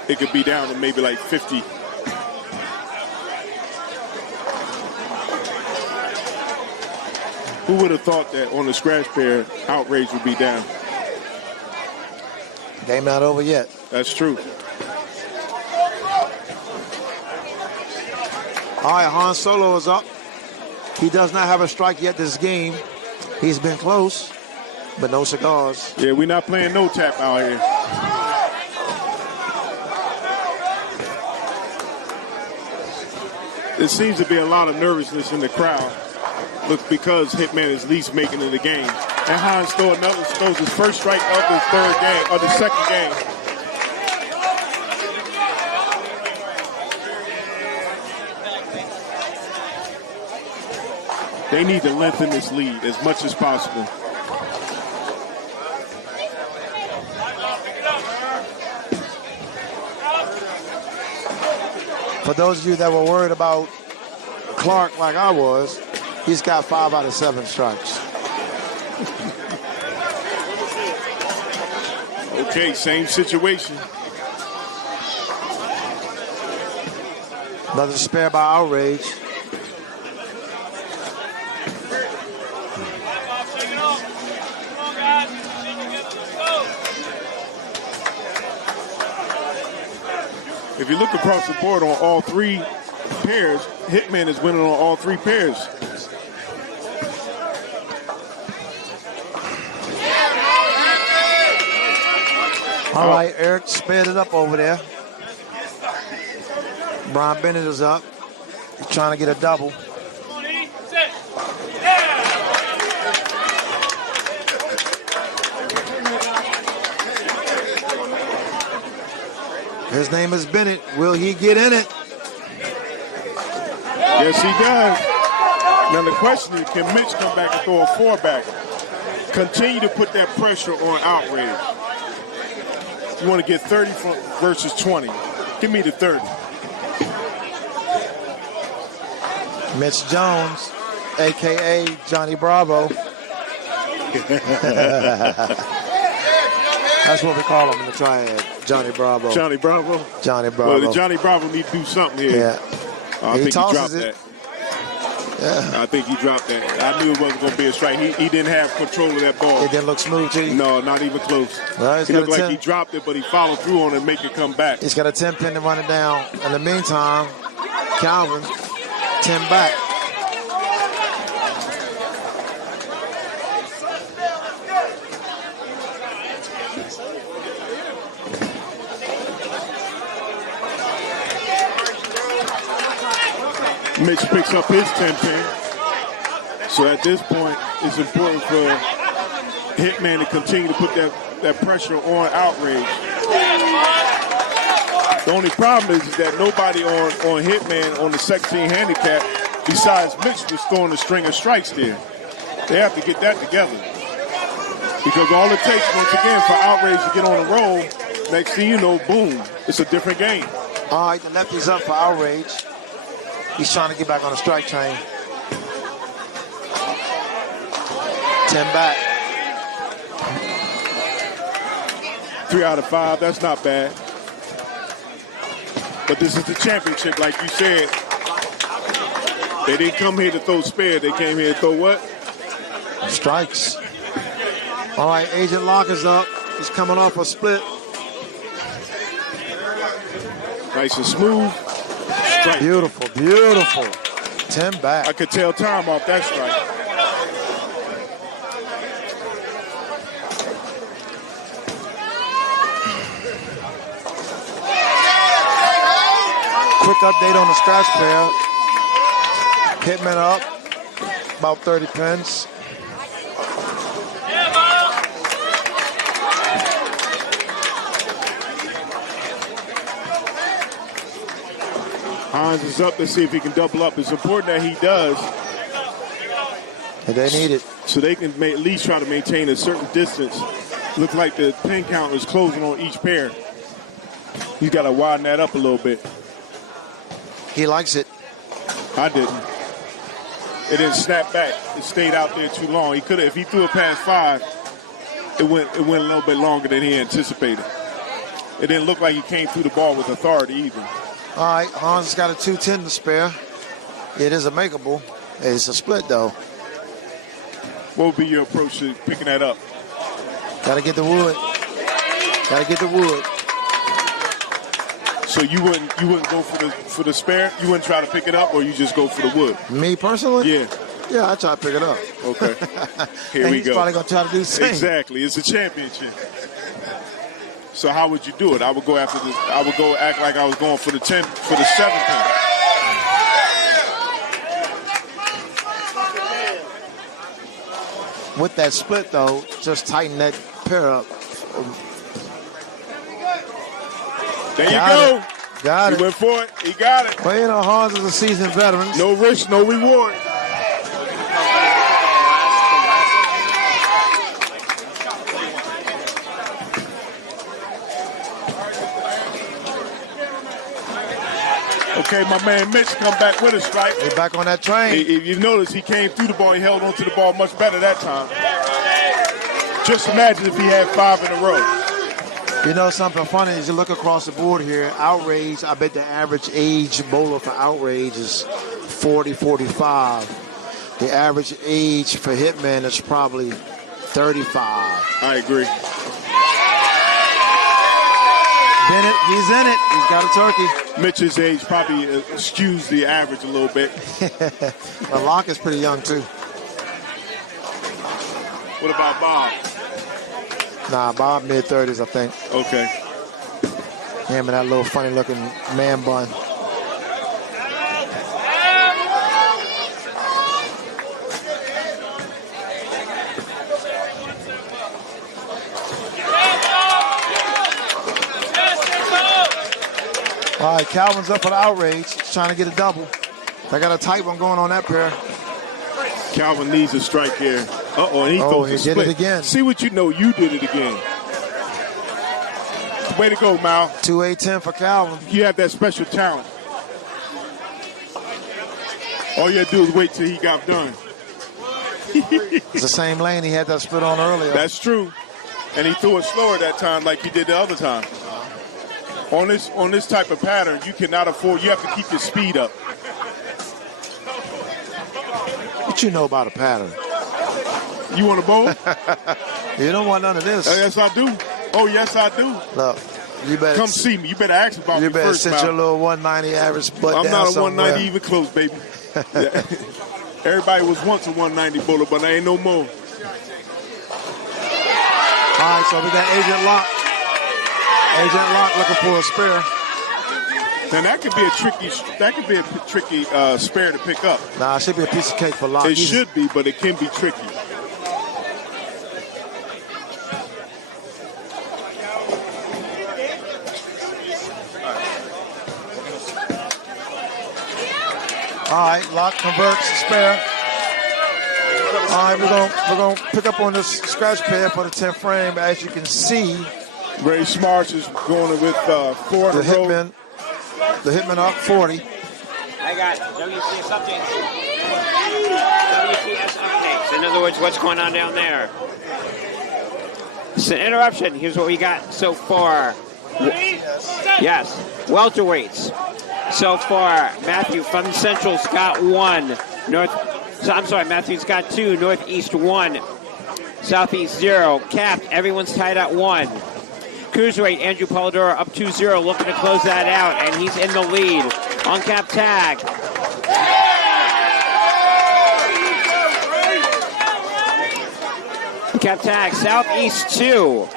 it could be down to maybe like 50. Who would have thought that on the scratch pair, Outrage would be down? Game not over yet. That's true. All right, Han Solo is up. He does not have a strike yet this game. He's been close, but no cigars. Yeah, we're not playing no tap out here. There seems to be a lot of nervousness in the crowd. Look, because Hitman is least making it the game. And Hans throws his first strike of the second game. They need to lengthen this lead as much as possible. For those of you that were worried about Clark like I was, he's got 5 out of 7 strikes. Okay, same situation. Another spare by Outrage. If you look across the board on all 3 pairs, Hitman is winning on all 3 pairs. All right, Eric sped it up over there. Brian Bennett is up. He's trying to get a double. His name is Bennett. Will he get in it? Yes, he does. Now the question is, can Mitch come back and throw a 4-back? Continue to put that pressure on Outrage. You want to get 30 versus 20. Give me the 30. Mitch Jones, a.k.a. Johnny Bravo. That's what we call him in the triad, Johnny Bravo. Johnny Bravo? Johnny Bravo. Well, the Johnny Bravo need to do something here. Yeah. I think he dropped it. that. Yeah. I think he dropped that. I knew it wasn't going to be a strike. He didn't have control of that ball. It didn't look smooth to you? No, not even close. Well, he looked like he dropped it, but he followed through on it and make it come back. He's got a 10 pin to run it down. In the meantime, Calvin, 10 back. Mitch picks up his 10 pin. So at this point, it's important for Hitman to continue to put that pressure on Outrage. The only problem is that nobody on Hitman on the 16 handicap besides Mitch was throwing a string of strikes there. They have to get that together. Because all it takes, once again, for Outrage to get on a roll, next thing you know, boom, it's a different game. All right, the lefty's up for Outrage. He's trying to get back on the strike train. 10 back. 3 out of 5, that's not bad. But this is the championship, like you said. They didn't come here to throw spare. They came here to throw what? Strikes. All right, Agent Locke is up. He's coming off a split. Nice and smooth. Strike. Beautiful, beautiful. 10 back. I could tell time off that strike. Quick update on the scratch pair. Hitmen up about 30 pins. Hans is up. Let's see if he can double up. It's important that he does. And they need it. So they can at least try to maintain a certain distance. Look like the pin count is closing on each pair. He's got to widen that up a little bit. He likes it. I didn't. It didn't snap back. It stayed out there too long. He could have, if he threw it past 5, it went a little bit longer than he anticipated. It didn't look like he came through the ball with authority either. All right, Hans has got a 210 to spare. It is a makeable. It's a split though. What would be your approach to picking that up? Got to get the wood. Got to get the wood. So you wouldn't go for the spare? You wouldn't try to pick it up, or you just go for the wood? Me personally? Yeah. Yeah, I try to pick it up. Okay. Here and we he's go. probably going to try to do the same. Exactly. It's a championship. So how would you do it? I would go after this. I would go act like I was going for the 10, for the 7 pin. With that split, though, just tighten that pair up. There you go. Got it. He went for it. He got it. Well, you know, Hans is a seasoned veteran. No risk, no reward. Okay, my man Mitch come back with a strike. He's back on that train. If you notice, he came through the ball. He held onto the ball much better that time. Just imagine if he had 5 in a row. You know something funny is you look across the board here, Outrage, I bet the average age bowler for Outrage is 40, 45. The average age for Hitman is probably 35. I agree. Bennett, he's in it. He's got a turkey. Mitch's age probably skews the average a little bit. But Locke is pretty young, too. What about Bob? Nah, Bob mid-30s, I think. Okay. Him and that little funny-looking man bun. All right, Calvin's up for the Outrage. He's trying to get a double. They got a tight one going on that pair. Calvin needs a strike here. Uh-oh, and he throws he a did split. it again. See what you know, you did it again. Way to go, Mal. 2-8-10 for Calvin. You have that special talent. All you had to do is wait till he got done. It's the same lane he had that split on earlier. That's true. And he threw it slower that time like he did the other time. On this type of pattern, you cannot afford, you have to keep your speed up. What you know about a pattern? You want to bowl? You don't want none of this. Yes, I do. Oh, yes, I do. Look, you better come see me. You better ask about you me better first, sit Mal. your little 190 average butt I'm down not a somewhere. 190 even close, baby. Yeah. Everybody was once a 190 bowler, but I ain't no more. All right, so we got Agent Locke. Agent Locke looking for a spare. Now that could be a tricky spare to pick up. Nah, it should be a piece of cake for Locke. It should be, but it can be tricky. All right, lock converts to spare. All right, we're gonna pick up on this scratch pair for the 10th frame. As you can see, Ray Smarts is going with 4 in a row. The Hitmen up 40. I got WCS updates. WCS updates. In other words, what's going on down there? It's an interruption. Here's what we got so far. Yes, welterweights. So far, Matthew from Central's got 1. Matthew's got 2. Northeast 1. Southeast 0. Capped. Everyone's tied at 1. Cruiserweight, Andrew Polidoro up 2-0, looking to close that out, and he's in the lead. On cap tag. Cap tag, Southeast 2.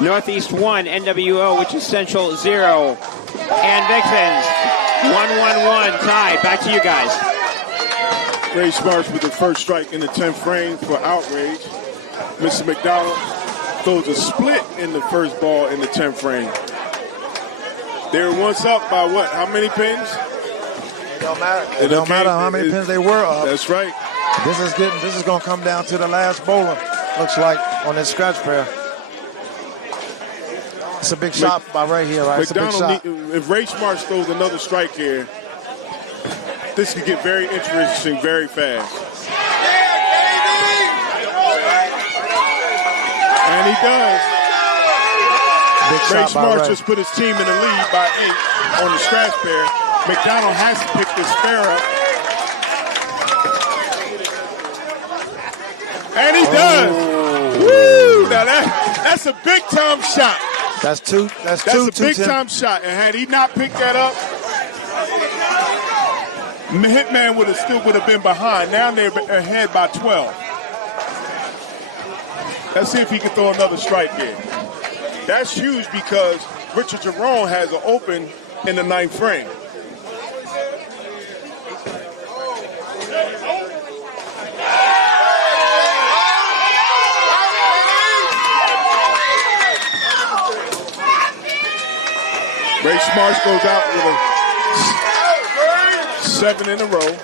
Northeast 1, NWO, which is Central 0. And Vixens, 1-1-1, tied. Back to you guys. Ray Smarts with the first strike in the 10th frame for Outrage. Mr. McDonald throws a split in the first ball in the 10th frame. They were once up by what? How many pins? It don't matter. It don't matter how many pins they were up. That's right. This is going to come down to the last bowler. Looks like on this scratch pair. It's a big shot by right here, right? It's a big shot. If Ray Smarts throws another strike here, this could get very interesting very fast. And he does. Ray Smarts just put his team in the lead by 8 on the scratch pair. McDonald has to pick this pair up. And he does. Woo! Now that's a big time shot. That's a big time shot. And had he not picked that up, Hitman would have been behind. Now they're ahead by 12. Let's see if he can throw another strike here. That's huge because Richard Jerome has an open in the 9th frame. Ray Smarts goes out with a 7 in a row.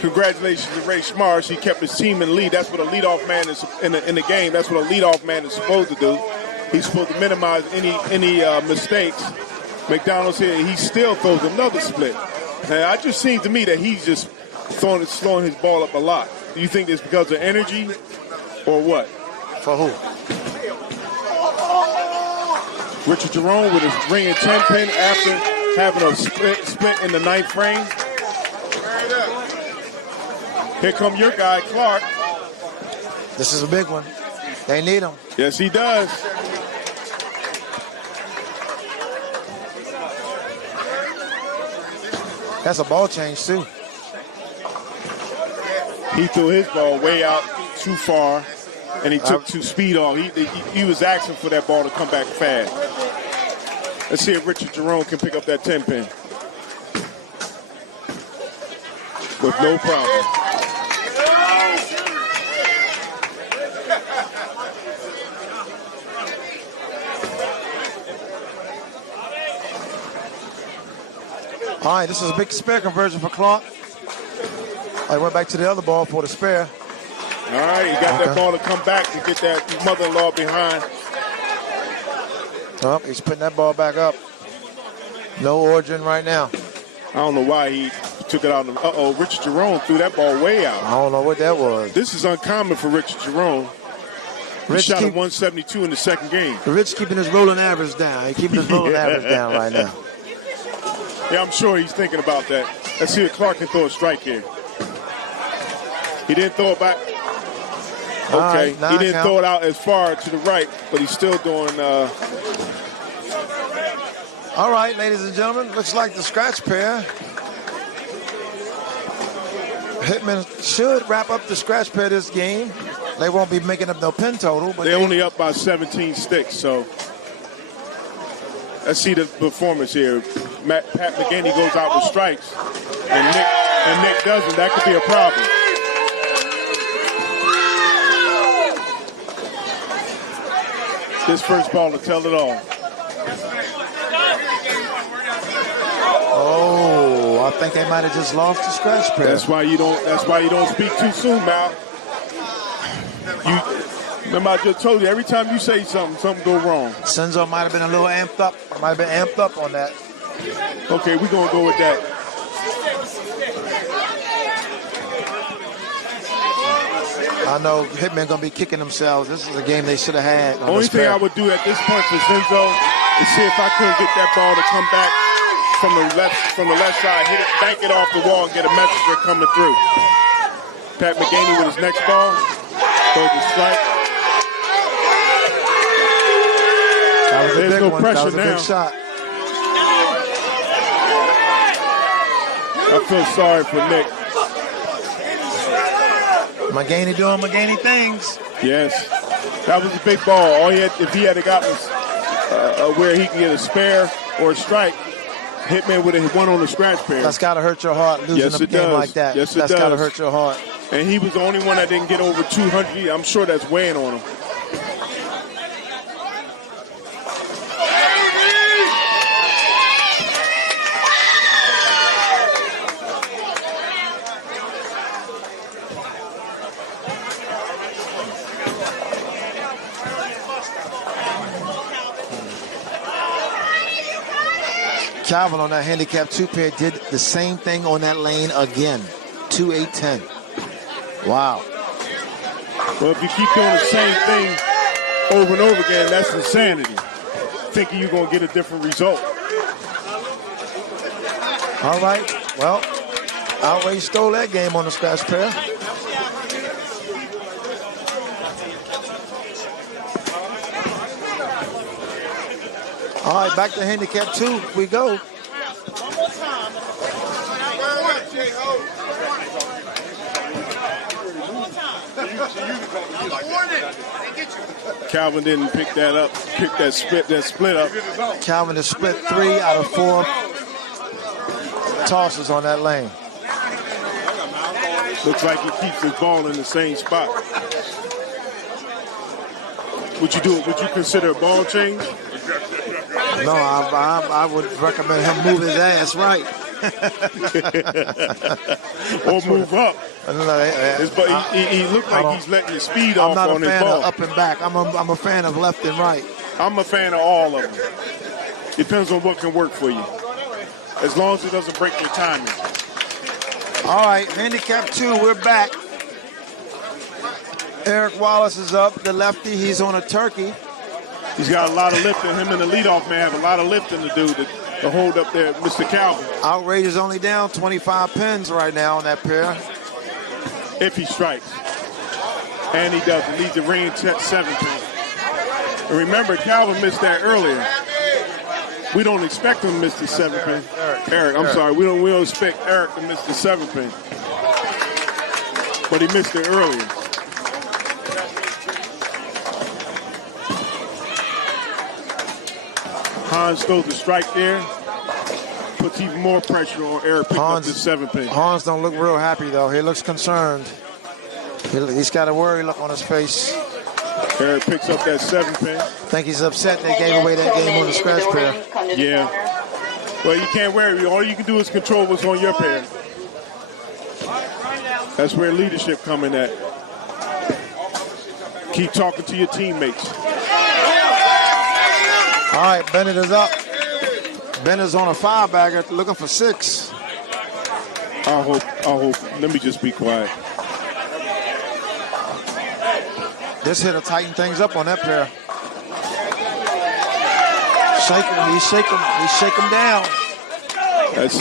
Congratulations to Ray Smarts. He kept his team in the lead. That's what a leadoff man is in the game. That's what a leadoff man is supposed to do. He's supposed to minimize any mistakes. McDonald's here. He still throws another split. Now, it just seems to me that he's just slowing his ball up a lot. Do you think it's because of energy or what? For who? Richard Jerome with his ringing 10 pin after having a split in the 9th frame. Here come your guy, Clark. This is a big one. They need him. Yes, he does. That's a ball change, too. He threw his ball way out too far, and he took too speed off. He was asking for that ball to come back fast. Let's see if Richard Jerome can pick up that 10 pin. With no problem. All right, this is a big spare conversion for Clark. I went back to the other ball for the spare. All right, he got that ball to come back to get that mother-in-law behind. Oh, he's putting that ball back up. No origin right now. I don't know why he took it out. Richard Jerome threw that ball way out. I don't know what that was. This is uncommon for Richard Jerome. He shot a 172 in the second game. Rich keeping his rolling average down. He's keeping his rolling average down right now. Yeah, I'm sure he's thinking about that. Let's see if Clark can throw a strike here. He didn't throw it back. Okay, he didn't throw it out as far to the right, but he's still doing... All right, ladies and gentlemen, looks like the scratch pair. Hitmen should wrap up the scratch pair this game. They won't be making up no pin total. But they're only up by 17 sticks, so... Let's see the performance here. Pat McGinney goes out with strikes, and Nick doesn't. That could be a problem. This first ball to tell it all. Oh, I think they might have just lost the scratch pair. That's why you don't speak too soon, Mal. Remember, I just told you, every time you say something go wrong. Senzo might have been a little amped up. Might have been amped up on that. Okay, we're going to go with that. I know Hitmen going to be kicking themselves. This is a game they should have had. Only thing I would do at this point for Senzo is see if I couldn't get that ball to come back from the left side, hit it, bank it off the wall, and get a messenger coming through. Pat McGaney with his next ball. Throws the strike. That was a There's big no one. pressure That was a now. big shot. I feel sorry for Nick. McGaney doing McGaney things. Yes, that was a big ball. All he had, if he had gotten where he can get a spare or a strike, Hitman would have won on the scratch pair. That's got to hurt your heart losing a game like that. Yes, it That's does. got to hurt your heart. And he was the only one that didn't get over 200. I'm sure that's weighing on him. Calvin on that handicap 2 pair did the same thing on that lane again. 2-8-10. Wow. Well, if you keep doing the same thing over and over again, that's insanity. Thinking you're going to get a different result. All right. Well, Outrage stole that game on the scratch pair. All right, back to handicap 2 we go. Calvin didn't pick that up, pick that split up. Calvin has split 3 out of 4 tosses on that lane. Looks like he keeps his ball in the same spot. Would you consider a ball change? No, I would recommend him move his ass right. Or move up. He looked like he's letting his speed off on his ball. I'm not a fan of up and back. I'm a fan of left and right. I'm a fan of all of them. Depends on what can work for you. As long as it doesn't break your timing. All right, handicap 2, we're back. Eric Wallace is up, the lefty. He's on a turkey. He's got a lot of lifting. Him and the leadoff man have a lot of lifting to do to hold up there, Mr. Calvin. Outrage is only down 25 pins right now on that pair. If he strikes. And he does. He needs a ring 7 pin. And remember, Calvin missed that earlier. We don't expect him to miss the 7 pin. Eric, I'm sorry. We don't expect Eric to miss the 7 pin. But he missed it earlier. Hans throws the strike there. Puts even more pressure on Eric picking up the 7 pin. Hans don't look real happy, though. He looks concerned. He's got a worry look on his face. Eric picks up that 7 pin. I think he's upset they gave away that game on the scratch pair. Yeah. Well, you can't worry. All you can do is control what's on your pair. That's where leadership come in at. Keep talking to your teammates. All right, Bennett is up. Bennett's on a 5-bagger looking for 6. I hope. Let me just be quiet. This hitter tighten things up on that pair. Shake him down. That's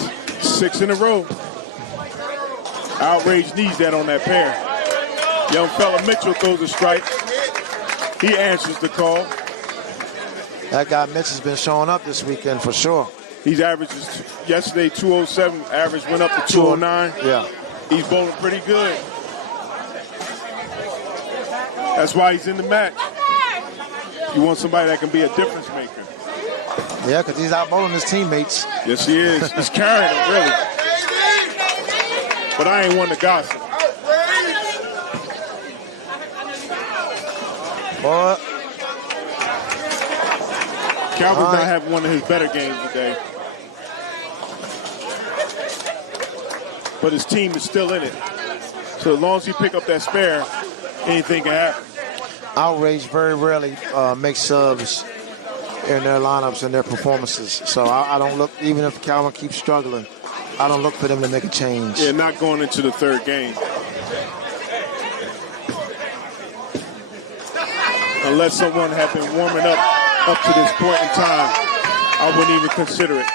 6 in a row. Outrage needs that on that pair. Young fella Mitchell throws a strike. He answers the call. That guy Mitch has been showing up this weekend for sure. He's averages yesterday 207. Average went up to 209. Yeah. He's bowling pretty good. That's why he's in the match. You want somebody that can be a difference maker. Yeah, because he's out bowling his teammates. Yes, he is. He's carrying them, really. But I ain't one to gossip. Boy. Calvin's not having one of his better games today. but his team is still in it. So as long as he pick up that spare, anything can happen. Outrage very rarely makes subs in their lineups and their performances. So I don't look, even if Calvin keeps struggling, I don't look for them to make a change. Yeah, not going into the third game. Unless someone had been warming up to this point in time, I wouldn't even consider it.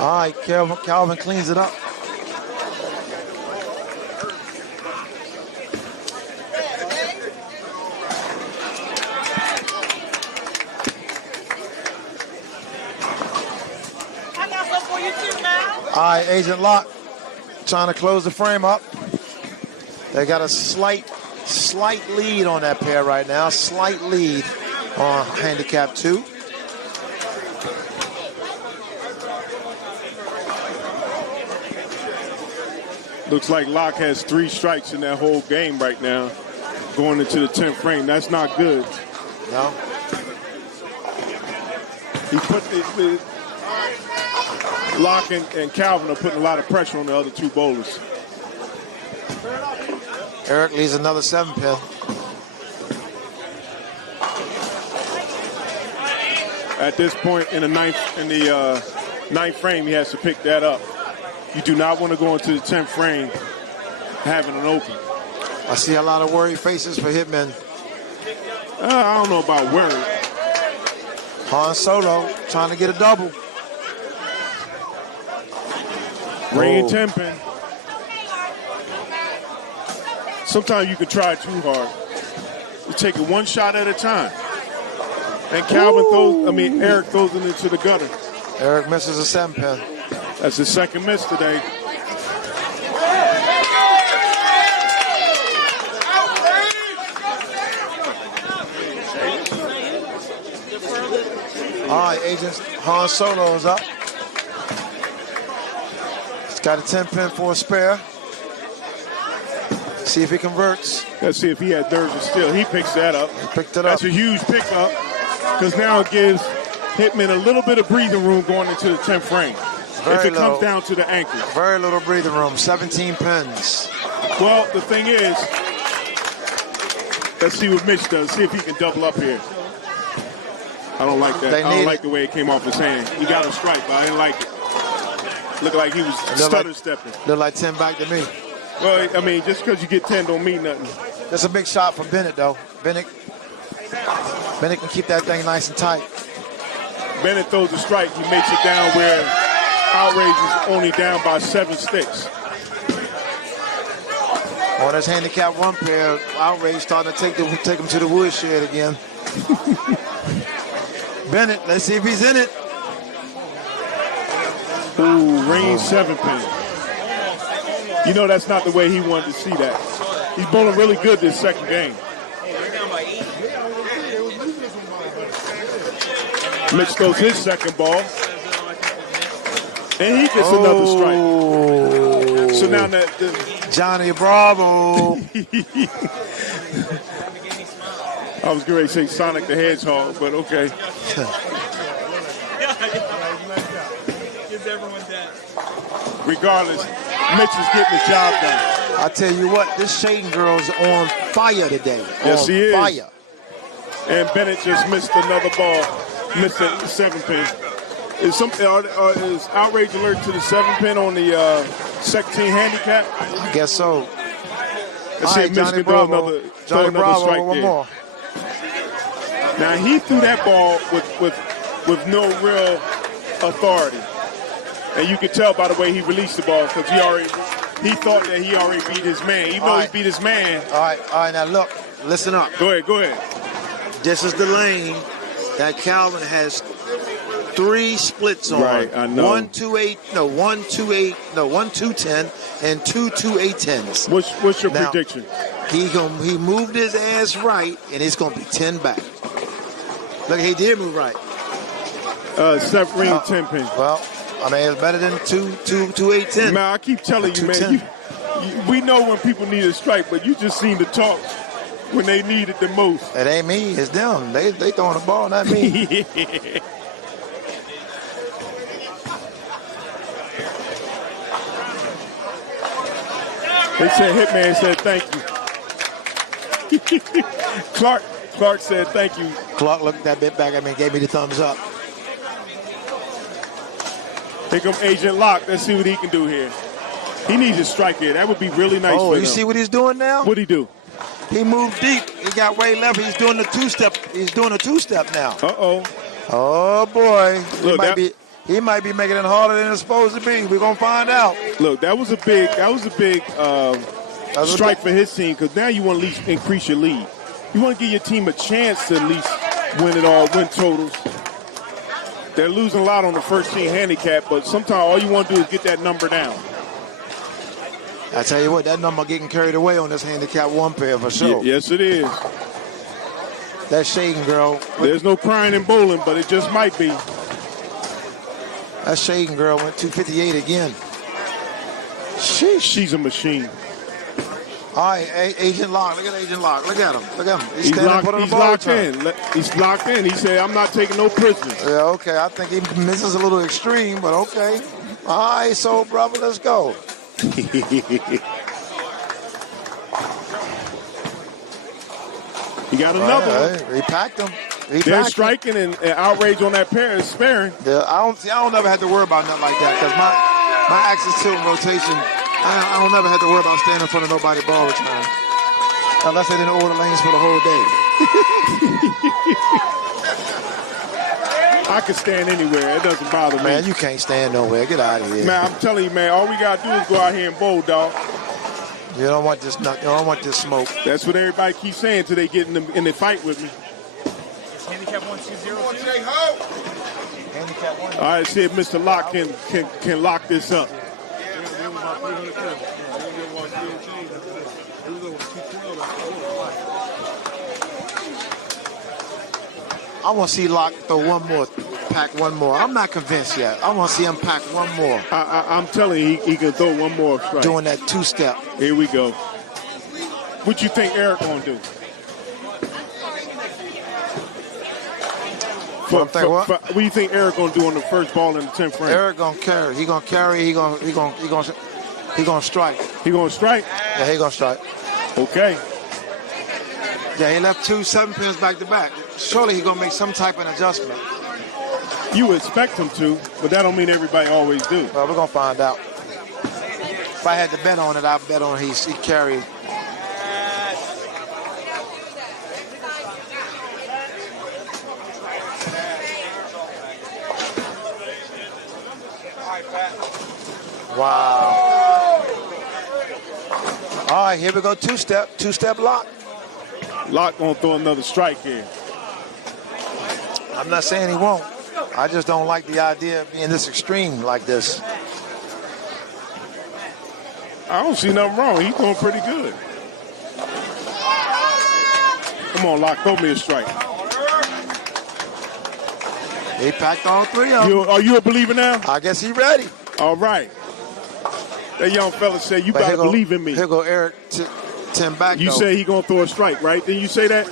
All right, Calvin cleans it up. All right, Agent Locke trying to close the frame up. They got a slight lead on that pair right now. Slight lead on Handicap 2. Looks like Locke has 3 strikes in that whole game right now, going into the 10th frame. That's not good. No. He put the Locke and Calvin are putting a lot of pressure on the other 2 bowlers. Eric leaves another 7-pin. At this point in the ninth frame, he has to pick that up. You do not want to go into the 10th frame having an open. I see a lot of worried faces for Hitmen. I don't know about worried. Han Solo trying to get a double. Ring 10 pin. Sometimes you can try too hard. You take it one shot at a time. And Eric throws it into the gutter. Eric misses a 7-pin. That's his second miss today. All right, agents. Han Solo is up. He's got a 10-pin for a spare. See if he converts. Let's see if he had nerves of steel. He picks that up. He picked it That's up. a huge pickup because now it gives Hitman a little bit of breathing room going into the 10th frame. If it comes down to the ankle. Very little breathing room. 17 pins. Well, the thing is, let's see what Mitch does. See if he can double up here. I don't like that. I don't like the way it came off his hand. He got a strike, but I didn't like it. Looked like he was stutter stepping. Looked like 10 back to me. Well, I mean, just because you get 10 don't mean nothing. That's a big shot for Bennett, though. Bennett can keep that thing nice and tight. Bennett throws a strike. He makes it down where Outrage is only down by 7 sticks. On his Handicap 1 pair, Outrage starting to take him to the woodshed again. Bennett, let's see if he's in it. Ooh, ring 7-pin. You know that's not the way he wanted to see that. He's bowling really good this second game. Mitch throws his second ball. And he gets another strike. So now Johnny Bravo. I was going to say Sonic the Hedgehog, but okay. Regardless, Mitch is getting the job done. I tell you what, this Shaden girl's on fire today. Yes, he is. Fire. And Bennett just missed another ball. Missed a 7-pin. Is Outrage alert to the 7-pin on the S15 Handicap? I guess so. Let's see if Mitch can throw another strike one there. more. Now he threw that ball with no real authority, and you could tell by the way he released the ball because he thought that he already beat his man. Even though he beat his man. All right. Now look, listen up. Go ahead. This is the lane that Calvin has 3 splits on. Right, I know. 1 2 8, 1 2 8, 1 2 10, and 2 2 8 10s. What's your prediction? He moved his ass right, and it's gonna be 10 back. Look, he did move right. 10 pin. Well, I mean, it's better than 2 8 10. Man, I keep telling you, man. We know when people need a strike, but you just seem to talk when they need it the most. It ain't me, it's them. They throwing the ball, not me. They said Hitman said thank you. Clark said thank you. Clark looked that bit back at me and gave me the thumbs up. Here come Agent Locke. Let's see what he can do here. He needs a strike here. That would be really nice for him. Oh, you see what he's doing now? What'd he do? He moved deep. He got way left. He's doing the two-step. He's doing a two-step now. Uh-oh. Oh, boy. Look, He might be making it harder than it's supposed to be. We're going to find out. Look, that was a big strike for his team, because now you want to at least increase your lead. You want to give your team a chance to at least win it all, win totals. They're losing a lot on the first team handicap, but sometimes all you want to do is get that number down. I tell you what, that number getting carried away on this handicap one pair for sure. Yes, it is. That shading girl. There's no crying in bowling, but it just might be. That shading girl went 258 again. Sheesh. She's a machine. All right, Agent Locke. Look at Agent Locke. Look at him. Look at him. He's locked in. He's locked in. He said, I'm not taking no prisoners. Yeah, okay. I think he misses a little extreme, but okay. All right, so, brother, let's go. He got another one. He packed him. They're striking and Outrage on that pair is sparing. Yeah, I don't ever have to worry about nothing like that, because my axis tilt and rotation, I don't never have to worry about standing in front of nobody ball return. Unless they didn't order lanes for the whole day. I can stand anywhere. It doesn't bother me. Man, you can't stand nowhere. Get out of here. Man, I'm telling you, man, all we got to do is go out here and bowl, dog. You don't want this smoke. That's what everybody keeps saying till they get in the fight with me. Handicap 120. Handicap one. All right, see if Mr. Locke can lock this up. I want to see Locke throw one more, pack one more. I'm not convinced yet. I want to see him pack one more. I'm telling you, he can throw one more strike. Doing that two-step. Here we go. What you think Eric gonna do? What do you think Eric gonna do on the first ball in the 10th frame? Eric gonna carry. He gonna carry. He gonna strike. He gonna strike? Yeah, he gonna strike. Okay. Yeah, he left 2 7-pins back to back. Surely he gonna make some type of adjustment. You would expect him to, but that don't mean everybody always do. Well, we're gonna find out. If I had to bet on it, I'd bet on he carried. Wow. All right, here we go. Two-step lock. Locke gonna throw another strike here. I'm not saying he won't. I just don't like the idea of being this extreme like this. I don't see nothing wrong. He's doing pretty good. Come on, Locke, throw me a strike. He packed all 3 of them. Are you a believer now? I guess he ready. All right. That young fella said, you gotta believe in me. Here go Eric 10 back. You say he gonna throw a strike, right? Didn't you say that?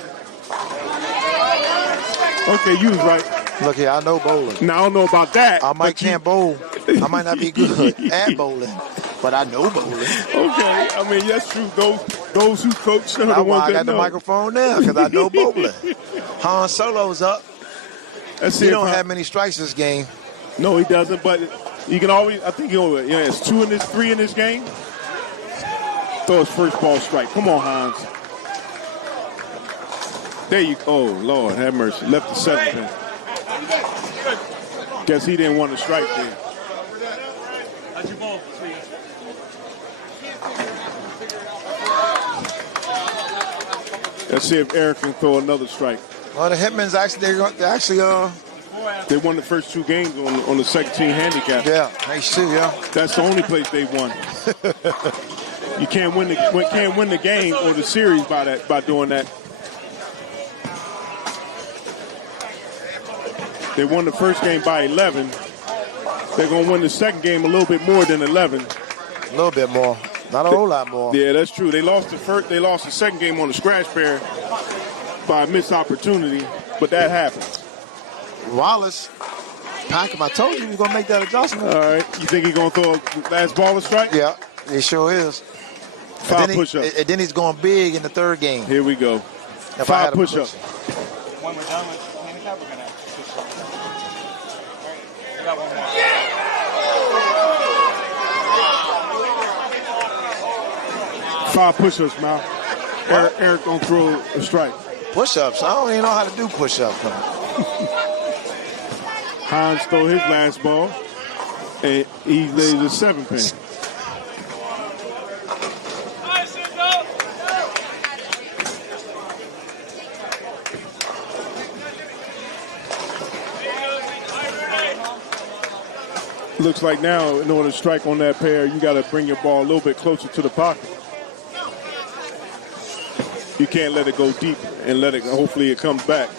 Okay, you was right. Look here, I know bowling. Now, I don't know about that. I can't bowl. I might not be good at bowling, but I know bowling. Okay, I mean, that's true. Those who coach are the That's why ones I got that the know. microphone now, because I know bowling. Han Solo's up. He don't have many strikes this game. No, he doesn't, but you can always, I think it's 2 in this, 3 in this game. Throw his first ball strike. Come on, Hans. There you go. Oh, Lord, have mercy. Left the 7th pin. Guess he didn't want to strike there. How's your ball, please? Let's see if Eric can throw another strike. Well, the Hitmen's They won the first 2 games on the second team handicap. Yeah, nice too, yeah. That's the only place they won. You can't win the game or the series by doing that. They won the first game by 11. They're gonna win the second game a little bit more than 11. A little bit more, not a whole lot more. Yeah, that's true. They lost the second game on the scratch pair by a missed opportunity, but that happens. Wallace, pack him. I told you he was gonna make that adjustment. All right, you think he's gonna throw a last ball strike? Yeah, he sure is. 5 push-ups. And then he's going big in the third game. Here we go. If I had 5 a push-ups. When we're done with handicap, we're gonna switch. All right, we got one more. 5 push-ups, Mal. Eric gonna throw a strike. Push-ups. I don't even know how to do push-ups. Hans throw his last ball, and he lays a 7-pin. Looks like now, in order to strike on that pair, you got to bring your ball a little bit closer to the pocket. You can't let it go deep and let it. Hopefully, it comes back.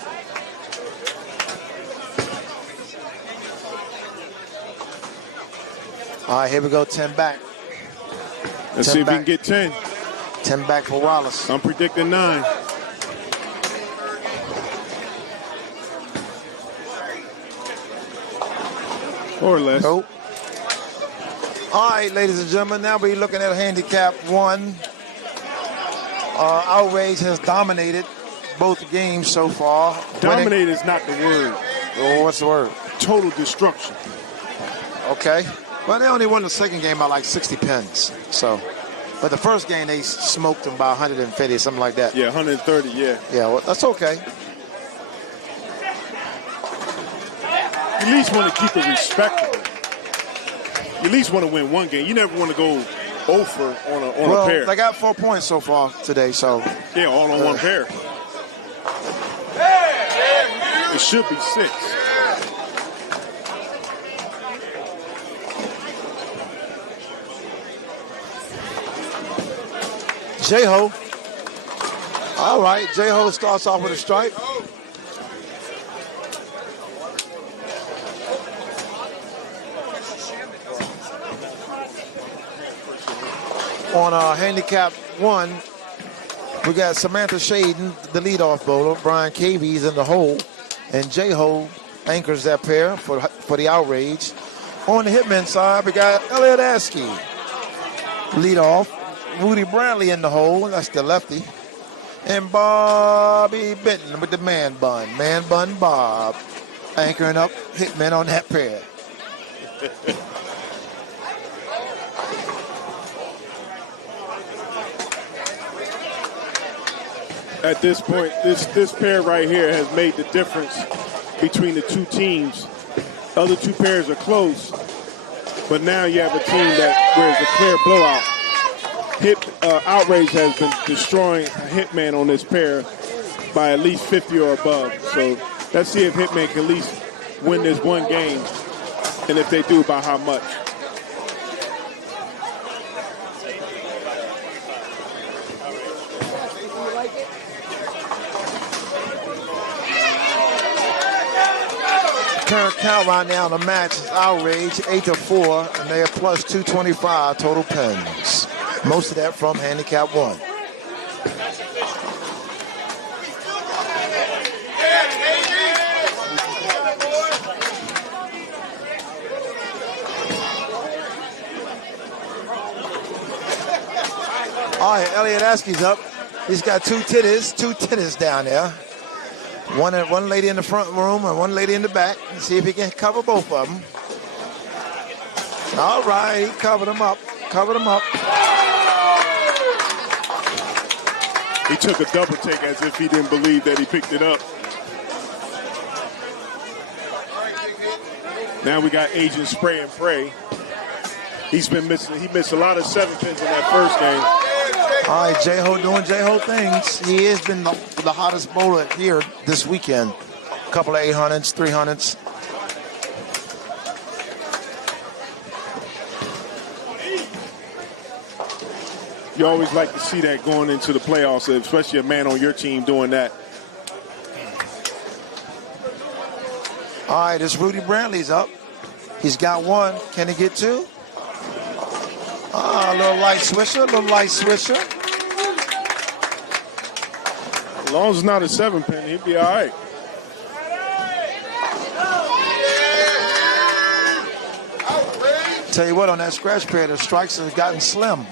All right, here we go. 10 back. Let's 10 see if back. we can get 10. 10 back for Wallace. I'm predicting 9. Or less. Nope. All right, ladies and gentlemen, now we're looking at handicap 1. Outrage has dominated both games so far. Dominate is not the word. Oh, what's the word? Total destruction. Okay. Well, they only won the second game by like 60 pins. So, but the first game they smoked them by 150, something like that. Yeah, 130, yeah. Yeah, well, that's okay. You at least want to keep it respectable. You at least want to win one game. You never want to go over on a pair. They got 4 points so far today, so. Yeah, all on one pair. It should be 6. J-Ho. All right, J-Ho starts off with a strike. On handicap 1, we got Samantha Shaden, the leadoff bowler. Brian Cavy's in the hole, and J-Ho anchors that pair for the Outrage. On the Hitmen side, we got Elliot Askey, leadoff. Rudy Bradley in the hole, that's the lefty. And Bobby Benton with the man bun Bob, anchoring up Hitmen on that pair. At this point, this pair right here has made the difference between the two teams. Other two pairs are close, but now you have a team where it's a clear blowout. Outrage has been destroying Hitman on this pair by at least 50 or above. So let's see if Hitman can at least win this one game, and if they do, by how much. Current count right now in the match is Outrage 8-4, and they are plus 225 total pins. Most of that from handicap 1. All right, Elliot Askey's up. He's got two titties down there. One lady in the front room and one lady in the back. Let's see if he can cover both of them. All right, he covered them up. He took a double take as if he didn't believe that he picked it up. Now we got Agent Spray and Pray. He missed a lot of 7 pins in that first game. All right, J-Ho doing J-Ho things. He has been the hottest bowler here this weekend. A couple of 800s, 300s. You always like to see that going into the playoffs, especially a man on your team doing that. All right, this Rudy Brantley's up. He's got 1. Can he get 2? A little light swisher. As long as it's not a 7 pin, he'll be all right. Tell you what, on that scratch pair, the strikes have gotten slim.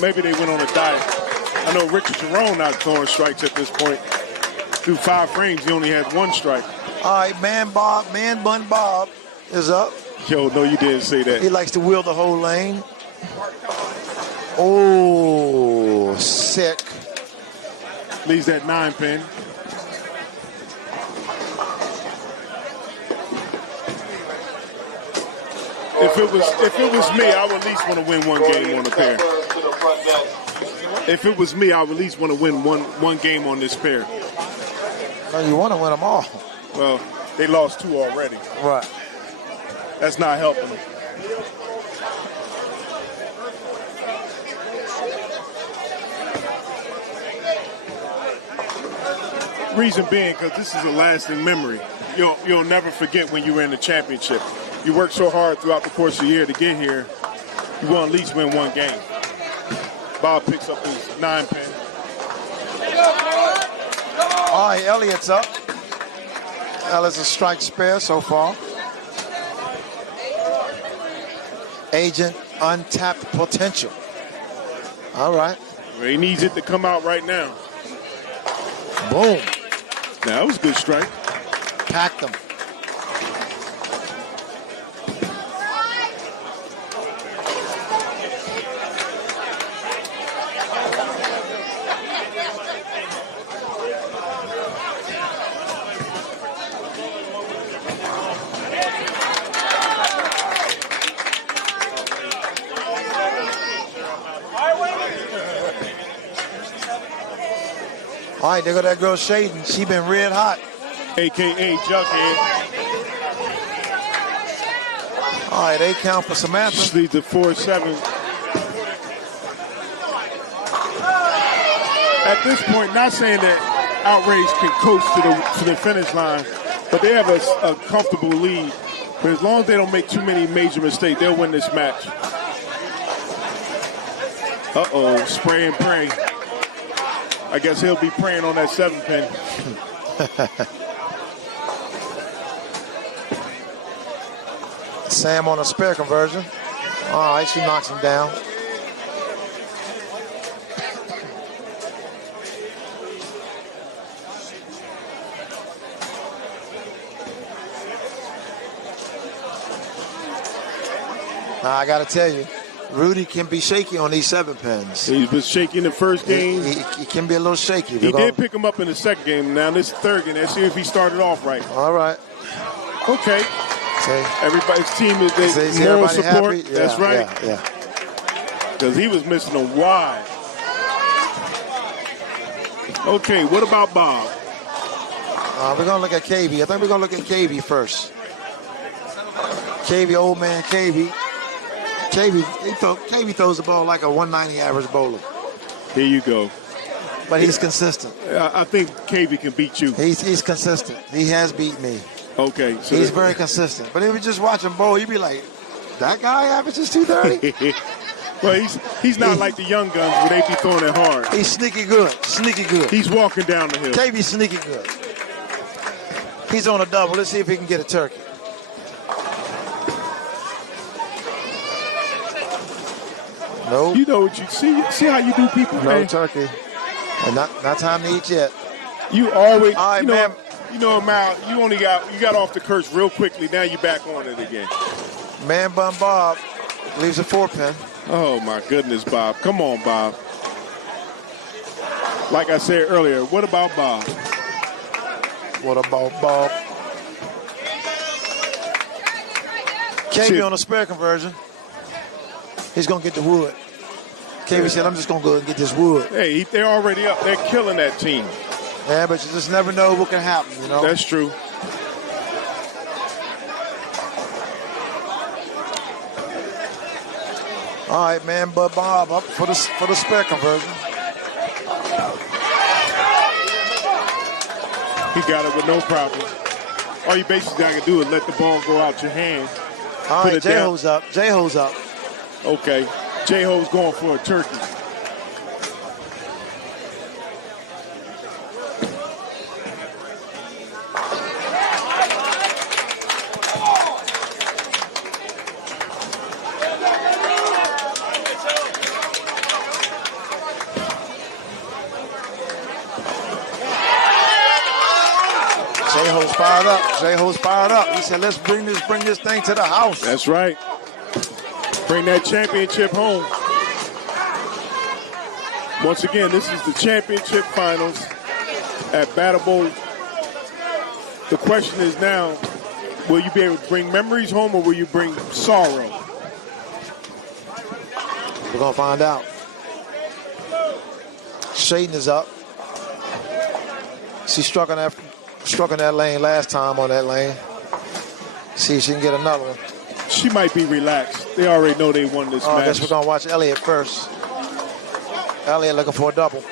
Maybe they went on a diet. I know Richard Jerome not throwing strikes at this point. Through 5 frames, he only had 1 strike. All right, Man Bun Bob is up. Yo, no, you didn't say that. He likes to wheel the whole lane. Oh, sick. Leaves that 9-pin. If it was me, I would at least want to win 1 game on the pair. If it was me, I would at least want to win one game on this pair. Well, you want to win them all. Well, they lost 2 already. Right. That's not helping them. Reason being, because this is a lasting memory. You'll never forget when you were in the championship. You worked so hard throughout the course of the year to get here. You want to at least win 1 game. Bob picks up his 9-pin. All right, Elliott's up. Elliott's a strike spare so far. Agent untapped potential. All right. Well, he needs it to come out right now. Boom. Now, that was a good strike. Packed them. All right, there go that girl Shaden. She been red hot. AKA Jughead. All right, 8 count for Samantha. Just leads to 4-7. At this point, not saying that Outrage can coast to the finish line, but they have a comfortable lead. But as long as they don't make too many major mistakes, they'll win this match. Uh-oh, spray and pray. I guess he'll be praying on that 7-pin. Sam on a spare conversion. All right, she knocks him down. Now, I got to tell you, Rudy can be shaky on these 7-pins. He was shaky in the first game. He can be a little shaky. He did pick him up in the second game. Now this is the third game. Let's see if he started off right. All right. Okay. See? Everybody's team is moral support. Yeah, that's right. Yeah. Because he was missing a wide. Okay, what about Bob? We're going to look at KB. I think we're going to look at KB first. KB, old man KB. KB throws the ball like a 190 average bowler. Here you go. But he's consistent. I think KV can beat you. He's consistent. He has beat me. Okay. So he's very consistent. But if you just watch him bowl, you'd be like, that guy averages 230? Well, he's not like the young guns where they be throwing it hard. He's sneaky good. Sneaky good. He's walking down the hill. KV's sneaky good. He's on a double. Let's see if he can get a turkey. Nope. You know what you see? See how you do people, no man? Turkey. And not time to eat yet. You always, all right, man. You know, Mal, you got off the curse real quickly. Now you're back on it again. Man Bun Bob leaves a 4-pin. Oh, my goodness, Bob. Come on, Bob. Like I said earlier, what about Bob? What about Bob? KB on a spare conversion. He's going to get the wood. KB said, I'm just going to go and get this wood. Hey, they're already up. They're killing that team. Yeah, but you just never know what can happen, you know? That's true. All right, man, but Bob up for the spare conversion. He got it with no problem. All you basically got to do is let the ball go out your hand. All right, J-Ho's up. J-Ho's up. Okay. J-Ho's going for a turkey. fired up. J-Ho's fired up. He said, let's bring this thing to the house. That's right. Bring that championship home. Once again, this is the championship finals at Battle Bowl. The question is now, will you be able to bring memories home or will you bring sorrow? We're going to find out. Shaden is up. She struck in that lane last time on that lane. See if she can get another one. She might be relaxed. They already know they won this match. I guess we're going to watch Elliott first. Elliott looking for a double.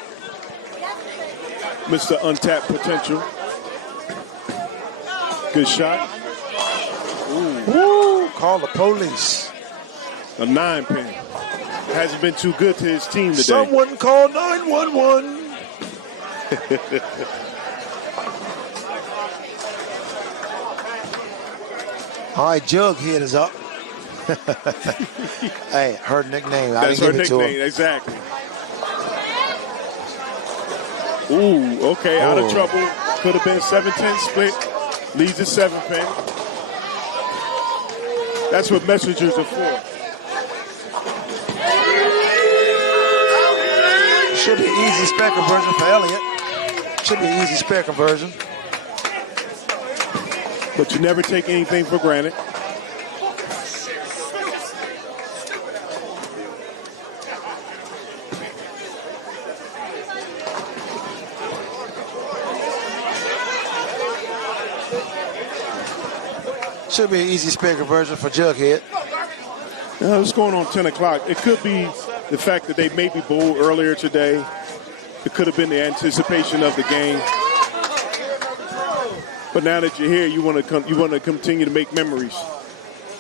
Mr. Untapped Potential. Good shot. Ooh, call the police. A 9-pin. Hasn't been too good to his team today. Someone call 911. All right, Jughead is up. Hey, her nickname. That's her nickname, exactly. Ooh, okay, out of trouble. Could have been 7-10 split. Leads to 7-pin. That's what messengers are for. Should be easy spare conversion for Elliott. Should be easy spare conversion. But you never take anything for granted. Should be an easy spare conversion for Jughead. It's going on 10 o'clock. It could be the fact that they maybe bowled earlier today. It could have been the anticipation of the game. But now that you're here, you want to continue to make memories.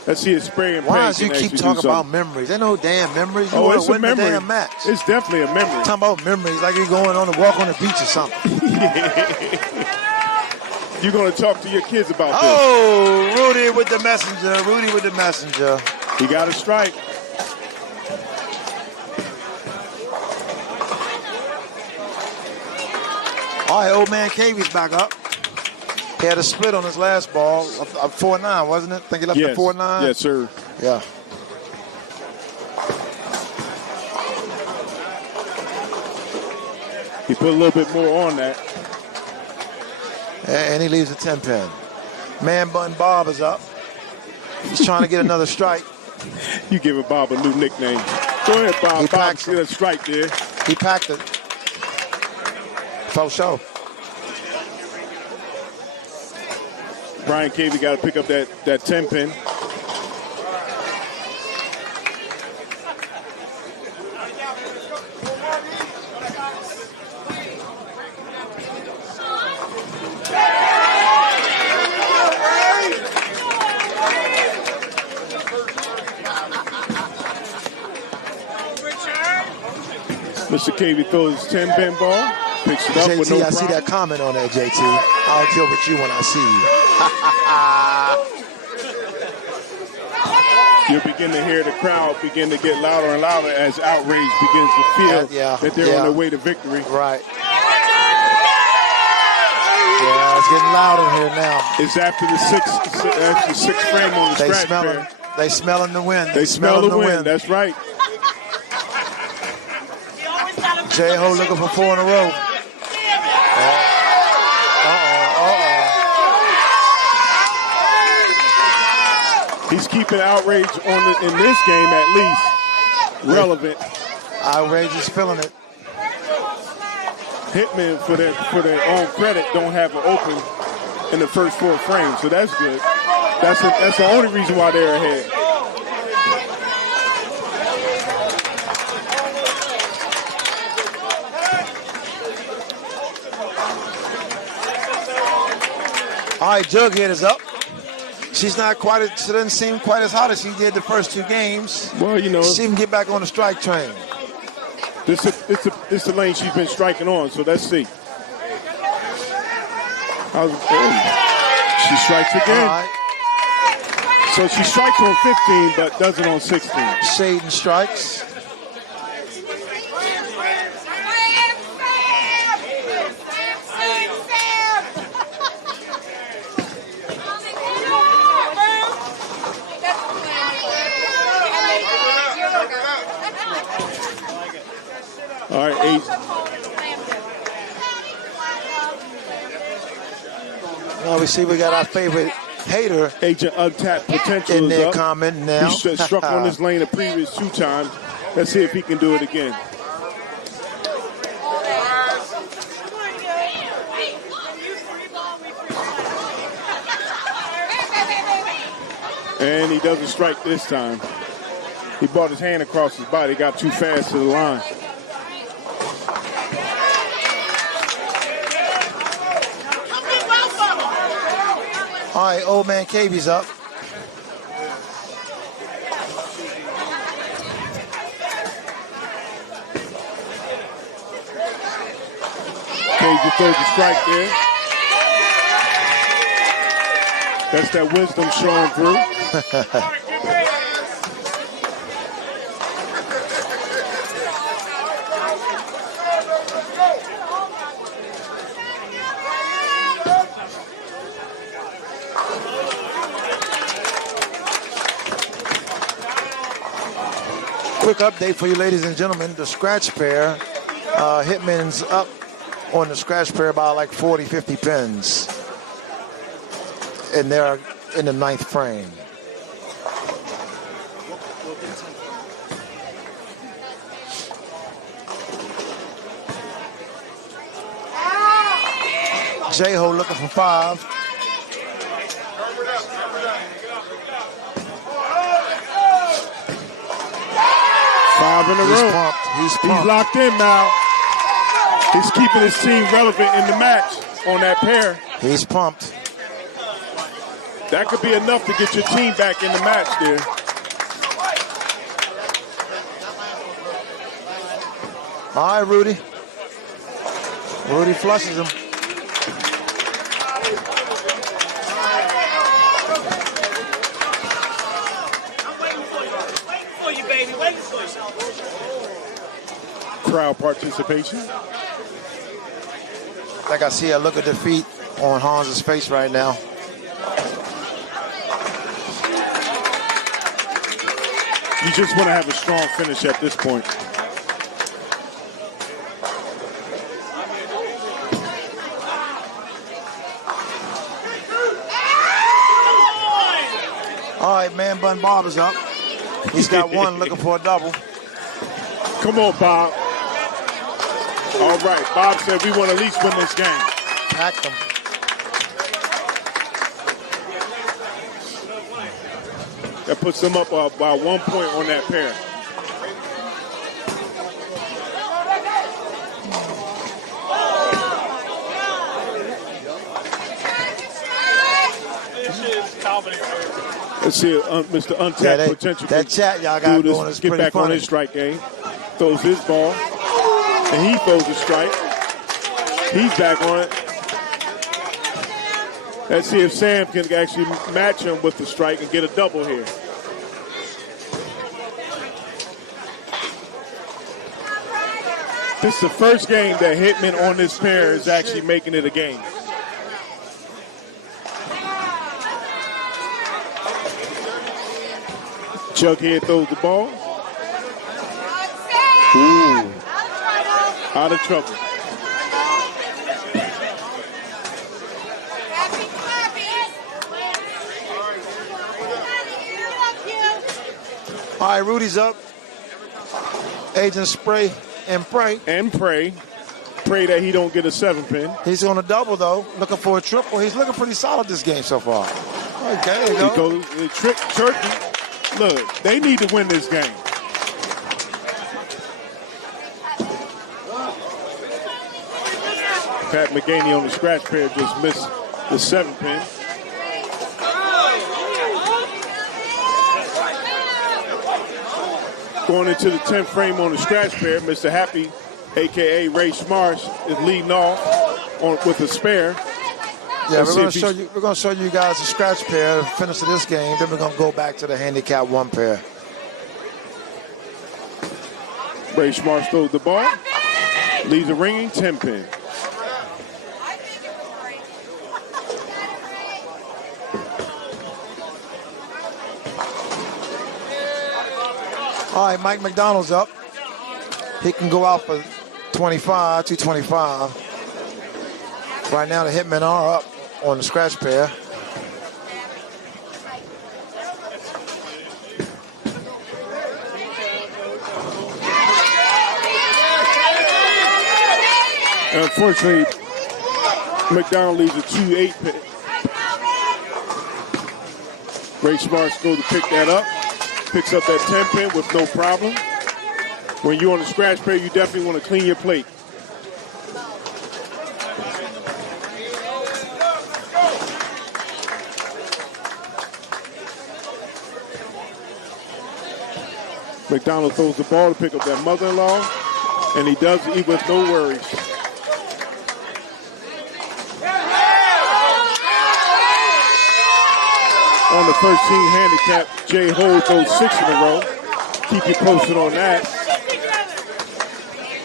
Let's see if Spray and Why Payne does you can keep actually do talking about something. memories? Ain't no damn memories. You Oh, want it's to a win memory. the damn match. It's definitely a memory. Talking about memories like you're going on a walk on the beach or something. You're going to talk to your kids about this. Oh, Rudy with the messenger. Rudy with the messenger. He got a strike. All right, old man Cavy's back up. He had a split on his last ball, a 4-9, wasn't it? I think he left Yes. the 4-9. Yes, sir. Yeah. He put a little bit more on that. And he leaves a 10-pin. Man Bun Bob is up. He's trying to get another strike. You giving Bob a new nickname. Go ahead, Bob. He Bob, packs get a strike there. He packed it. For sure. Brian Cavey got to pick up that 10-pin. Mr. Cavey throws his 10-pin ball, picks it up JT, with no I problem. see that comment on that, JT. I'll deal with you when I see you. You'll begin to hear the crowd begin to get louder and louder as Outrage begins to feel that they're on their way to victory. Right. Yeah, it's getting loud in here now. It's after the sixth frame on the scratch pair. They smelling the wind. They smell the wind. That's right. J-Ho looking for 4 in a row. He's keeping Outrage in this game at least relevant. Outrage is feeling it. Hitmen, for their own credit, don't have an open in the first 4 frames, so that's good. That's the only reason why they're ahead. All right, Jughead is up. She doesn't seem quite as hot as she did the first 2 games. Well, you know, she can get back on the strike train. This is the lane she's been striking on, so let's see. She strikes again. All right. So she strikes on 15, but doesn't on 16. Shaden strikes. Well, we see we got our favorite hater Agent Untapped Potential in is there up. commenting now. He struck on this lane the previous 2 times. Let's see if he can do it again. And he doesn't strike this time. He brought his hand across his body, got too fast to the line. All right, old man KB's up. Cage throws the strike there. That's that wisdom showing through. Quick update for you, ladies and gentlemen. The scratch pair, Hitmen's up on the scratch pair by like 40, 50 pins. And they're in the 9th frame. J-Ho looking for 5. Five in a He's row. pumped. He's He's pumped. locked in now. He's keeping his team relevant in the match on that pair. He's pumped. That could be enough to get your team back in the match there. All right, Rudy. Rudy flushes him. Crowd participation. Like I see a look of defeat on Hans's face right now. You just want to have a strong finish at this point. All right, Man Bun Barber's up. He's got one looking for a double. Come on, Bob. All right, Bob said we want to at least win this game. Packed him. That puts them up by 1 point on that pair. Let's see Mr. Untapped Potential. That chat y'all got going is get pretty back funny. on his strike game. Throws his ball. And he throws a strike. He's back on it. Let's see if Sam can actually match him with the strike and get a double here. This is the first game that Hitman on this pair is actually making it a game. Jughead throws the ball. Ooh. Out of trouble. All right, Rudy's up. Agent Spray and Pray. And pray. Pray that he don't get a 7-pin. He's on a double, though. Looking for a triple. He's looking pretty solid this game so far. Okay, there you He go. goes the trick turkey. Look, they need to win this game. Pat McGaney on the scratch pair just missed the 7-pin. Going into the 10th frame on the scratch pair, Mr. Happy, a.k.a. Ray Smarsh, is leading off with a spare. Yeah, Let's we're see going if to show you guys a scratch pair, the finish of this game. Then we're going to go back to the handicap 1 pair. Ray Smarsh throws the ball, leaves a ringing 10-pin. All right, Mike McDonald's up. He can go out for 25, 225. Right now the Hitmen are up on the scratch pair. And unfortunately, McDonald leaves a 2-8 pin. Ray Smarts goes to pick that up. Picks up that 10 pin with no problem. When you're on the scratch pair, you definitely want to clean your plate. McDonald throws the ball to pick up that mother-in-law, and he does it with no worries. On the first team handicap, Jay Ho goes 6 in a row. Keep you posted on that.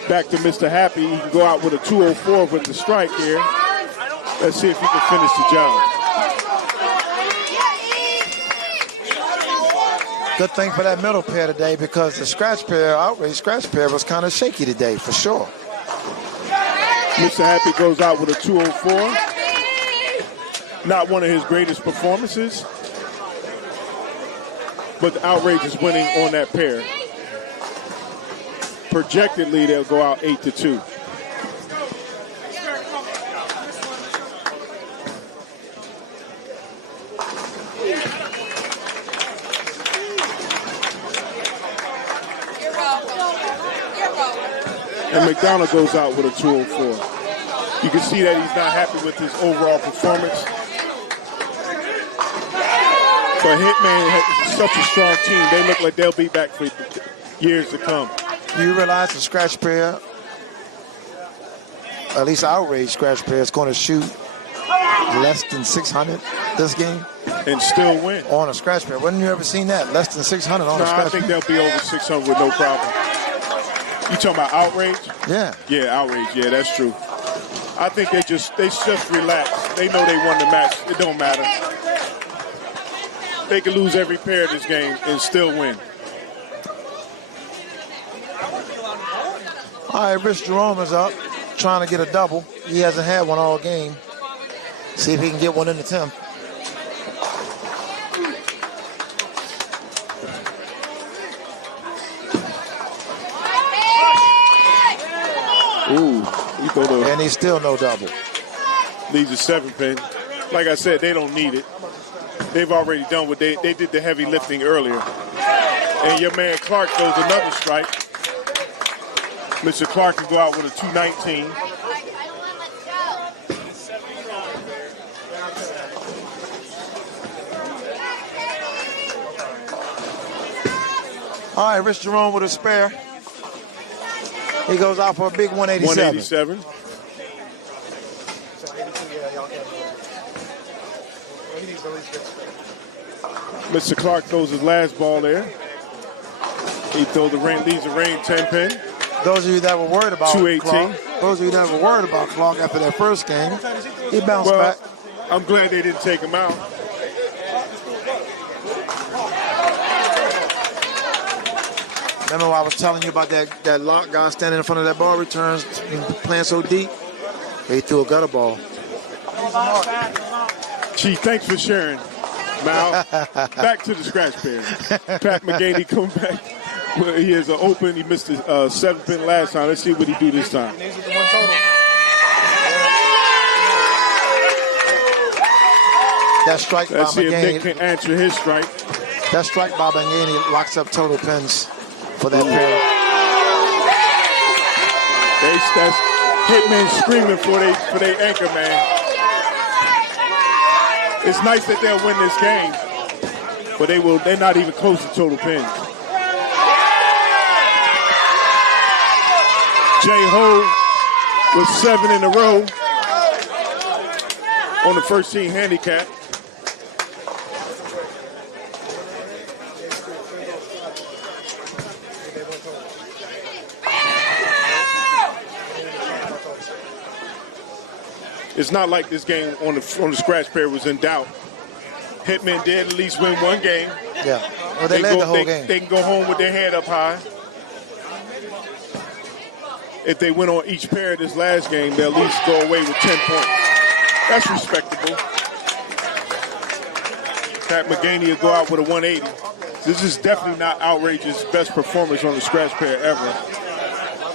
Back to Mr. Happy. He can go out with a 204 with the strike here. Let's see if he can finish the job. Good thing for that middle pair today because the scratch pair, outrage scratch pair, was kind of shaky today for sure. Mr. Happy goes out with a 204. Not one of his greatest performances, but the outrage is winning on that pair. Projectedly, they'll go out 8-2. And McDonald goes out with a 204. You can see that he's not happy with his overall performance. But Hitman has such a strong team. They look like they'll be back for years to come. You realize the scratch pair, at least outrage scratch pair, is going to shoot less than 600 this game? And still win. On a scratch pair. When you ever seen that? Less than 600 on a scratch pair? I think they'll be over 600 with no problem. You talking about outrage? Yeah. Yeah, outrage. Yeah, that's true. I think they just relax. They know they won the match. It don't matter. They can lose every pair of this game and still win. All right, Rich Jerome is up, trying to get a double. He hasn't had one all game. See if he can get one in the 10th. Ooh, and he's still no double. Leaves a 7 pin. Like I said, they don't need it. They've already done what they did the heavy lifting earlier. And your man Clark throws another strike. Mr. Clark can go out with a 219. All right, Rich Jerome with a spare. He goes out for a big 187. 187. Mr. Clark throws his last ball there. He throws leaves the rain 10 pin. Those of you that were worried about 218. Clark, those of you that were worried about Clark after that first game, he bounced back. I'm glad they didn't take him out. Remember I was telling you about that lock guy standing in front of that ball returns and playing so deep? They threw a gutter ball. Chief, thanks for sharing. Mal, back to the scratch pair. Pat McGaney coming back. Well, he has an open. He missed his 7 pin last time. Let's see what he do this time. That strike Let's by see McGaney. if Nick can answer his strike. That strike by McGaney locks up total pins for that pair. That's Hitmen screaming for their anchor man. It's nice that they'll win this game, but they're not even close to total pins. Jay Ho with 7 in a row on the first team handicap. It's not like this game on the scratch pair was in doubt. Hitmen did at least win one game. Yeah, well, they led the whole game. They can go home with their head up high. If they win on each pair of this last game, they'll at least go away with 10 points. That's respectable. Pat McGaney will go out with a 180. This is definitely not Outrage's best performance on the scratch pair ever.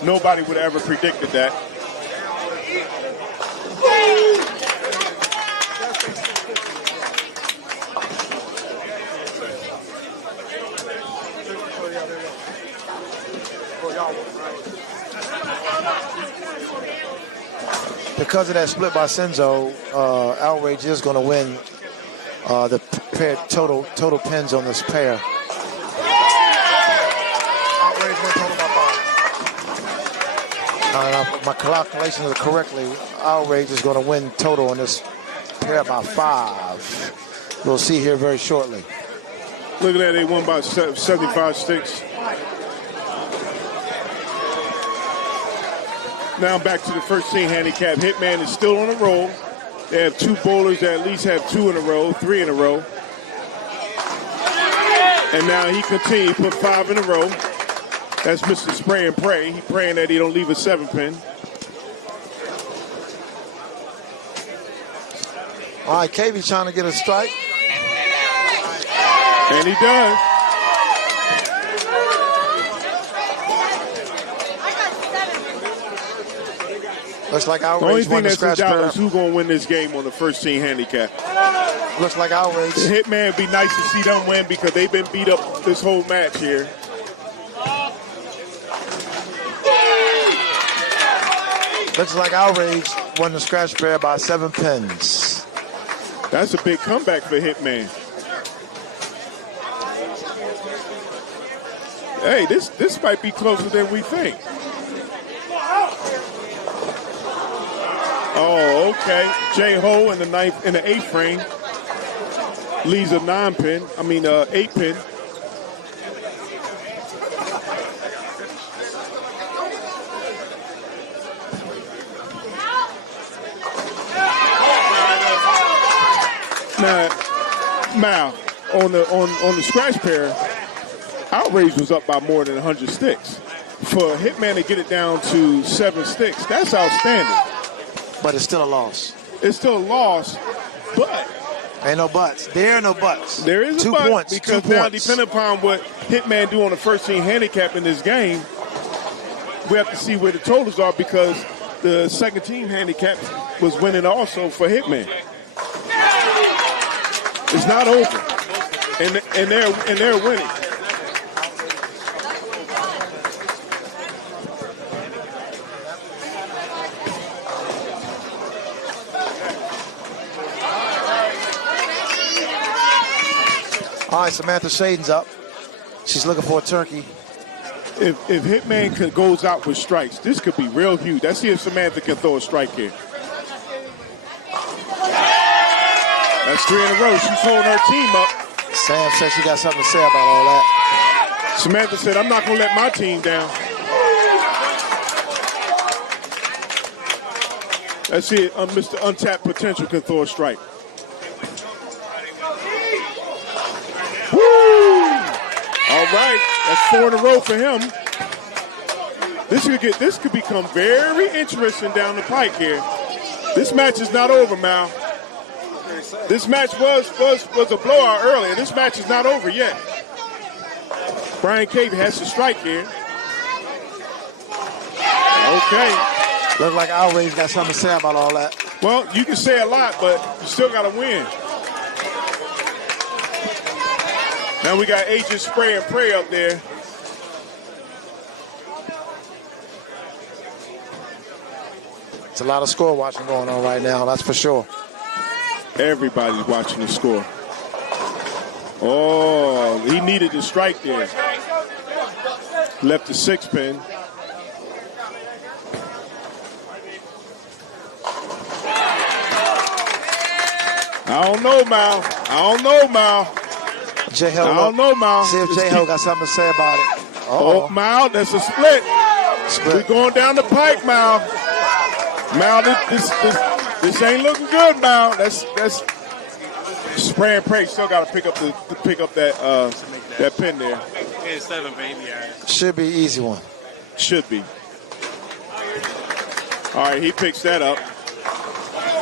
Nobody would have ever predicted that. Because of that split by Senzo, Outrage is going to win the pair total pins on this pair. Outrage win total by 5. If my calculations are correctly, Outrage is going to win total on this pair by 5. We'll see here very shortly. Look at that, they won by 75 sticks. Now back to the first team handicap. Hitman is still on a roll. They have 2 bowlers that at least have 2 in a row, 3 in a row. And now he continued to put 5 in a row. That's Mr. Spray and Pray. He praying that he don't leave a 7-pin. All right, KB trying to get a strike. And he does. Looks like The only Outrage thing won the that's in scratch doubt pair. is who's going to win this game on the first team handicap. Looks like Outrage. The Hitman would be nice to see them win because they've been beat up this whole match here. Looks like Outrage won the scratch pair by 7 pins. That's a big comeback for Hitman. Hey, this might be closer than we think. Oh, okay. J-Ho in the 8th frame leaves a 9-pin. I mean, 8-pin. Now, on the scratch pair, Outrage was up by more than 100 sticks. For Hitman to get it down to 7 sticks, that's outstanding. But it's still a loss. It's still a loss, but ain't no buts. There are no buts. There is a 2 but points. because 2 now, points. depending upon what Hitman do on the first team handicap in this game, we have to see where the totals are because the second team handicap was winning also for Hitman. It's not over, and they're winning. All right, Samantha Shaden's up. She's looking for a turkey. If Hitman goes out with strikes, this could be real huge. Let's see if Samantha can throw a strike here. That's 3 in a row. She's holding her team up. Sam said she got something to say about all that. Samantha said, I'm not going to let my team down. Let's see if Mr. Untapped Potential can throw a strike. Woo! All right, that's 4 in a row for him. This could become very interesting down the pike here. This match is not over, Mal. This match was a blowout earlier. This match is not over yet. Brian Cave has to strike here. Okay. Look like Outrage got something to say about all that. Well, you can say a lot, but you still got to win. Now we got Agent Spray and Pray up there. It's a lot of score watching going on right now, that's for sure. Everybody's watching the score. Oh, he needed to strike there. Left the 6-pin. I don't know, Mal. I don't know, Mal. See if J-Ho got something to say about it. Oh, Mal, that's a split. We're going down the pike, Mal. Mal, this ain't looking good, Mal. That's Spray and Pray. Still got to pick up that pin there. It's 7, baby. Should be an easy one. Should be. All right, he picks that up.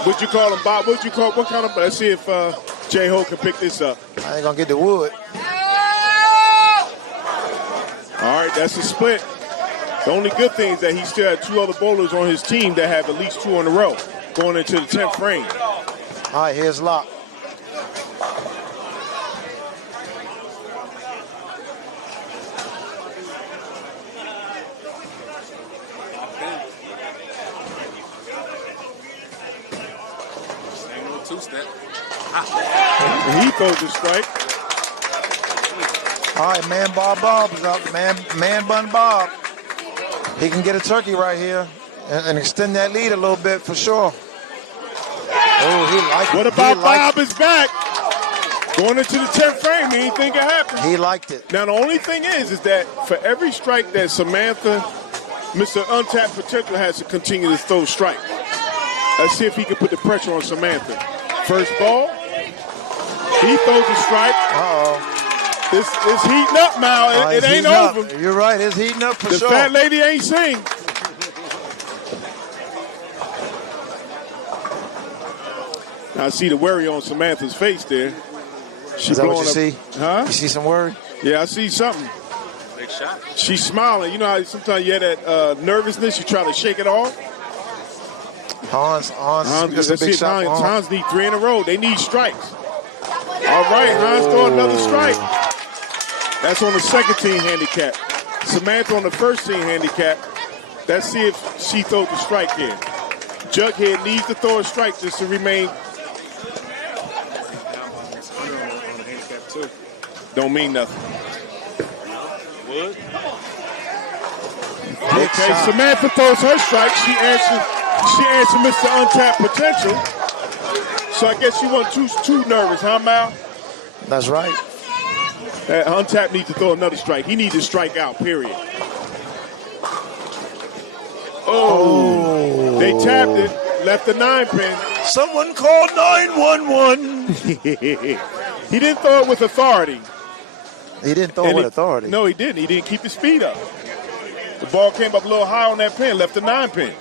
What'd you call him, Bob? What'd you call? What kind of? Let's see if J-Ho can pick this up. I ain't gonna get the wood. All right, that's a split. The only good thing is that he still had 2 other bowlers on his team that have at least 2 in a row going into the 10th frame. All right, here's Lock. Two-step. And he throws a strike. All right, man, Bob is out. Man Bun Bob. He can get a turkey right here and extend that lead a little bit for sure. Oh, he liked it. What about Bob is back? Going into the 10th frame, anything can happen. He liked it. Now, the only thing is that for every strike that Samantha, Mr. Untapped Potential has to continue to throw strike. Let's see if he can put the pressure on Samantha. First ball. He throws a strike. Uh-oh. It's heating up, Mal. It ain't over. Up. You're right. It's heating up for sure. The fat lady ain't sing. I see the worry on Samantha's face there. Is that what you see? Huh? You see some worry? Yeah, I see something. Big shot. She's smiling. You know how sometimes you have that nervousness, you try to shake it off? Hans gets a big shot. Hans need 3 in a row. They need strikes. All right, Hans throw another strike. That's on the second team handicap. Samantha on the first team handicap. Let's see if she throws the strike here. Jughead needs to throw a strike just to remain. Don't mean nothing. Wood. Okay, Samantha throws her strike. She answered Mr. Untapped Potential. So I guess she wasn't too nervous, huh, Mal? That's right. Untapped needs to throw another strike. He needs to strike out, period. Oh. They tapped it, left the 9-pin. Someone called 911. He didn't throw it with authority. He didn't throw it with authority. No, he didn't. He didn't keep his speed up. The ball came up a little high on that pin, left the 9-pin.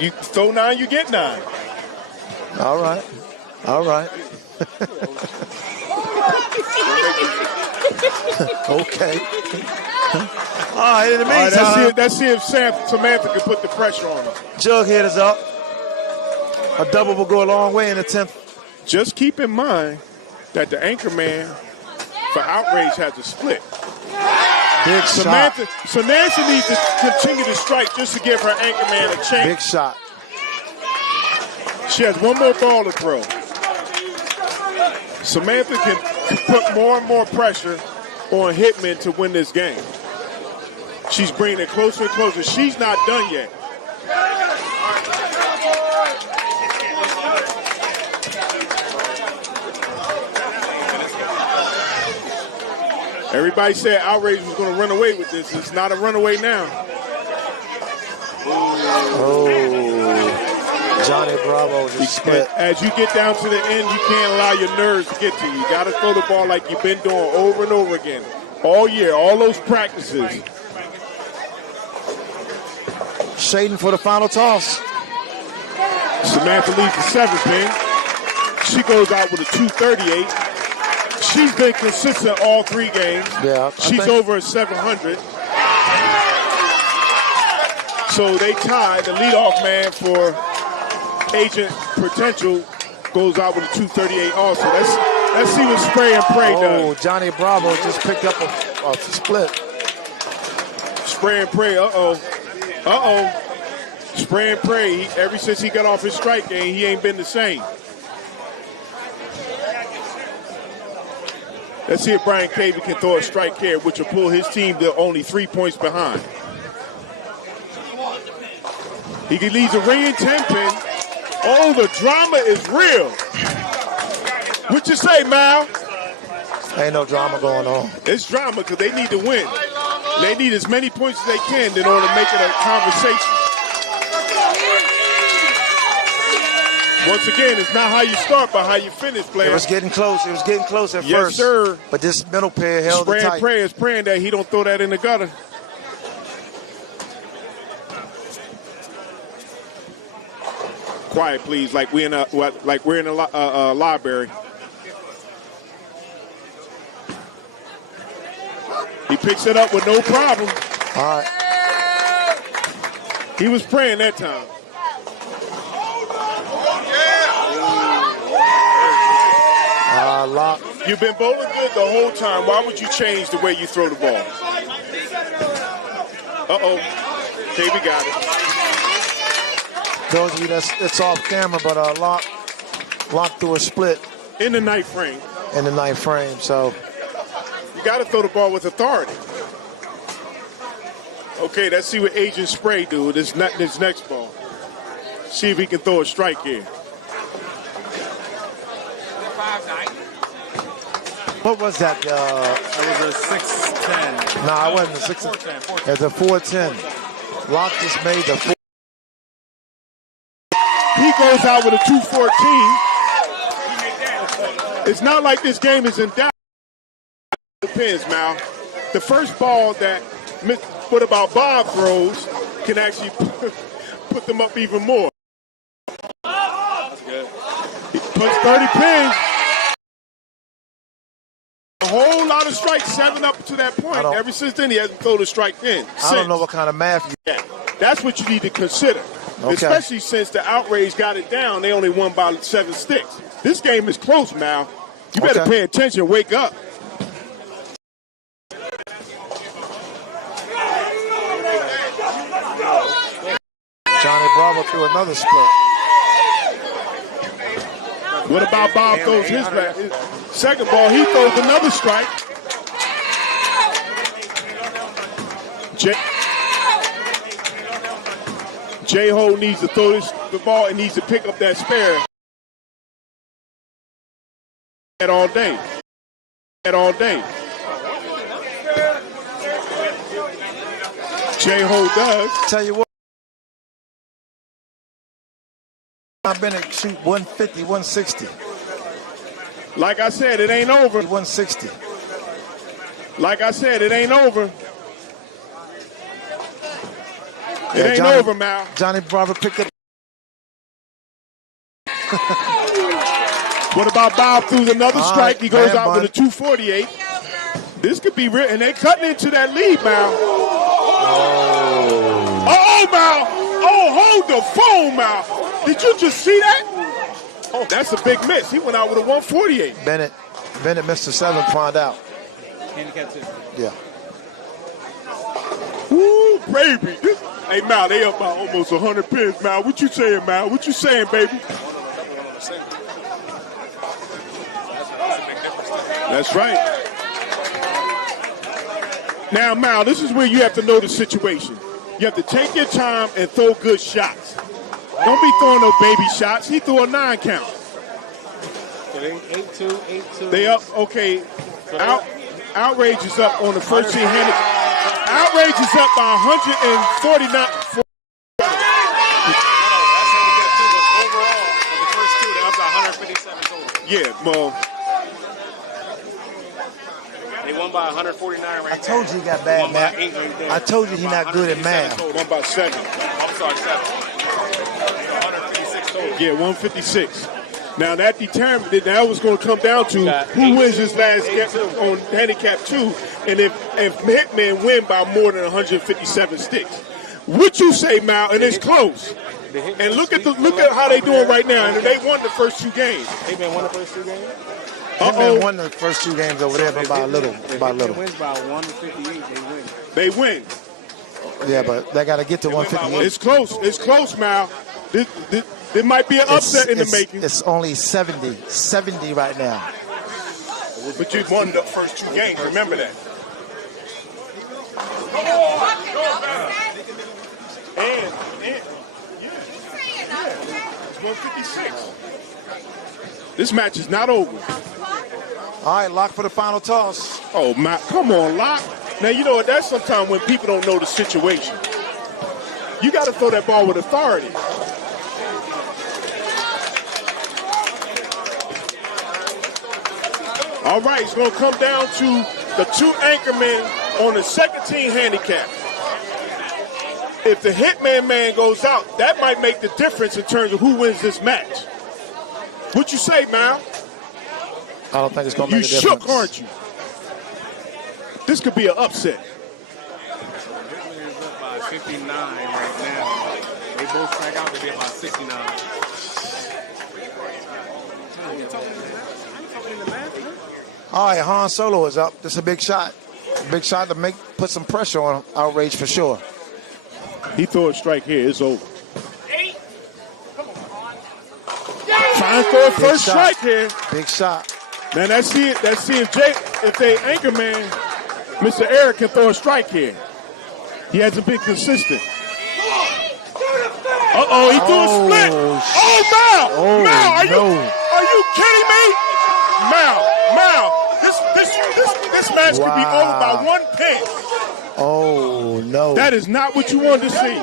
You throw 9, you get 9. All right. Okay. All right, in the meantime. Let's see if Samantha can put the pressure on him. Jughead is up. A double will go a long way in the 10th. Just keep in mind that the anchor man for Outrage has a split. Big Samantha shot. needs to continue to strike just to give her anchor man a chance. Big shot. She has 1 more ball to throw. Samantha can put more and more pressure on Hitmen to win this game. She's bringing it closer and closer. She's not done yet. Everybody said Outrage was going to run away with this. It's not a runaway now. Johnny Bravo just split. As you get down to the end, you can't allow your nerves to get to you. You got to throw the ball like you've been doing over and over again. All year, all those practices. Shading for the final toss. Samantha leads the 7th pin. She goes out with a 238. She's been consistent all 3 games. Yeah, she's over a 700. So they tie. The leadoff man for Agent Potential goes out with a 238 also. Let's see what Spray and Pray does. Oh, Johnny Bravo just picked up a split. Spray and Pray, Spray and Pray, ever since he got off his strike game, he ain't been the same. Let's see if Brian Cavey can throw a strike here, which will pull his team to only 3 points behind. He leads a ringing 10-pin. Oh, the drama is real. What you say, Mal? Ain't no drama going on. It's drama because they need to win. They need as many points as they can in order to make it a conversation. Once again, it's not how you start, but how you finish, player. It was getting close. It was getting close at first. Yes, sir. But this middle pair held it tight. Spray and Pray is praying that he don't throw that in the gutter. quiet, please, like we're in a library. He picks it up with no problem. All right. He was praying that time. Lock. You've been bowling good the whole time. Why would you change the way you throw the ball? Uh-oh. KB got it. Those of you that's off camera, but Lock through a split. In the ninth frame. In the ninth frame, so. You got to throw the ball with authority. Okay, let's see what Agent Spray do this next ball. See if he can throw a strike here. What was that? It was a 6'10". Nah, it wasn't a 6'10". It's a 4'10". Lock just made the 4. He goes out with a 214. It's not like this game is in doubt. It depends, Mal. The first ball that what about Bob throws can actually put them up even more. That's good. He puts 30 pins. A whole lot of strikes, 7 up to that point. Ever since then, he hasn't thrown a strike in. I don't know what kind of math you. Yeah, that's what you need to consider. Okay. Especially since the Outrage got it down, they only won by 7 sticks. This game is close, Mal. You better pay attention. Wake up. Johnny Bravo threw another split. What about Bob throws his second ball? He throws another strike. J-Ho needs to throw the ball and needs to pick up that spare. All day. J-Ho does. Tell you what. Bennett shoot 150, 160. Like I said, it ain't over. 160. Like I said, it ain't over. It ain't over, Mal. Johnny Bravo picked up. What about Bob throws another strike? He goes out with a 248. This could be real, and they cutting into that lead, Mal. Oh, Mal. Oh, hold the phone, Mal. Did you just see that? Oh, that's a big miss. He went out with a 148. Bennett missed the 7, find out. Handicap 2. Yeah. Ooh, baby. Hey, Mal, they up by almost 100 pins, Mal. What you saying, Mal? What you saying, baby? That's right. Now, Mal, this is where you have to know the situation. You have to take your time and throw good shots. Don't be throwing no baby shots. He threw a 9 count. 8-2, 8-2. They up, okay. Outrage is up on the first team handicap. Outrage is up by 149. That's handicap 2, but overall, the first 2, they're up by 157 total. Yeah, well. They won by 149 right I told you he got bad math. I told you he's not good at math. Won by 7. I'm sorry, 7. 156 total. Yeah, 156. Now that was going to come down to who wins this last game on handicap 2, and if Hitmen win by more than 157 sticks. What you say, Mal? And it's close. And look at how they doing right now. And they won the first 2 games. Hitmen won the first 2 games. Hitmen won the first 2 games over there, but by a little. Hitmen wins by 158. They win. Yeah, but they got to get to 158. It's close. It's close, Mal. There might be an upset in the making. It's only 70 right now. But you won the first 2 games. Remember that. And it's 156. This match is not over. All right, Lock for the final toss. Oh, Matt, come on, Lock. Now, you know what? That's sometimes when people don't know the situation. You got to throw that ball with authority. All right, it's going to come down to the 2 anchormen on the second team handicap. if the Hitman man goes out, that might make the difference in terms of who wins this match. What you say, Mal? I don't think it's going to make a difference. You shook, aren't you? This could be an upset. Hitman is up by 59 right now. They both strike out to be about 69. All right, Han Solo is up. This is a big shot. Big shot to put some pressure on Outrage for sure. He throw a strike here, it's over. Trying to throw a first strike here. Big shot. Man, let's see if they anchor man, Mr. Eric can throw a strike here. He hasn't been consistent. Uh-oh, he threw a split. Oh, Mal! Oh, Mal, are no. you kidding me? Mal, this match could be over by 1 pin. Oh, no. That is not what you wanted to see.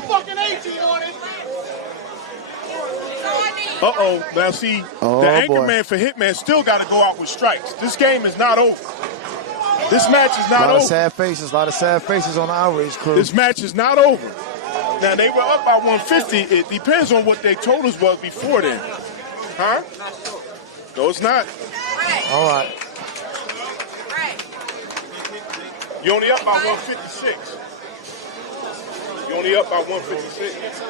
Uh-oh, now see, the anchor man for Hitman still got to go out with strikes. This game is not over. This match is not over. A lot of sad faces on the Outrage crew. This match is not over. Now, they were up by 150. It depends on what their totals was before then. Huh? No, it's not. All right. You only up by 156. You only up by 156.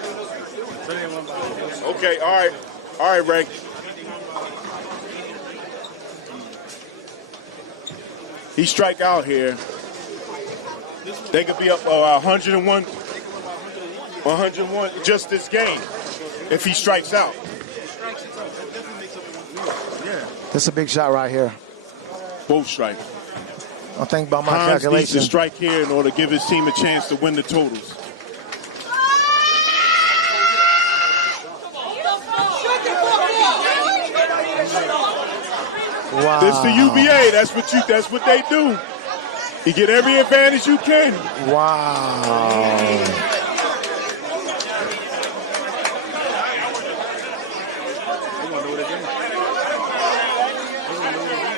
Okay, all right. All right, Ray. He strike out here. They could be up 101 just this game if he strikes out. This is a big shot right here. Both strike. I think about my Hans calculation. needs to strike here in order to give his team a chance to win the totals. Wow. This the UBA. That's what they do. You get every advantage you can. Wow.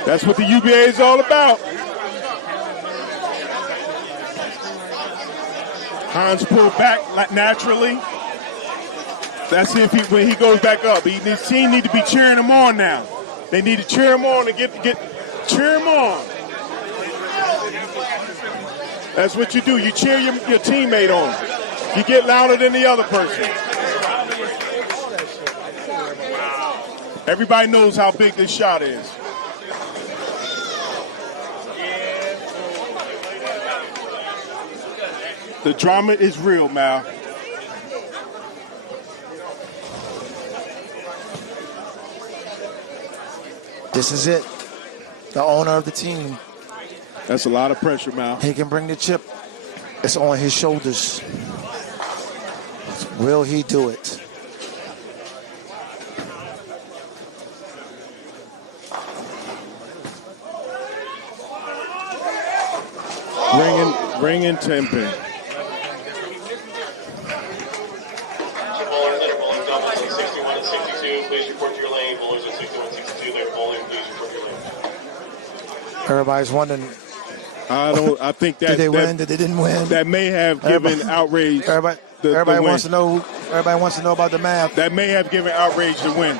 That's what the UBA is all about. Hans pulled back naturally. That's if when he goes back up. His team need to be cheering him on now. They need to cheer him on and cheer him on. That's what you do. You cheer your teammate on. You get louder than the other person. Everybody knows how big this shot is. The drama is real, Mal. This is it. The owner of the team. That's a lot of pressure, Mal. He can bring the chip. It's on his shoulders. Will he do it? Bring in Tempin. Everybody's wondering. I think that did they win? Did they didn't win? That may have given Outrage. Everybody wants to know. Everybody wants to know about the math. That may have given Outrage the win.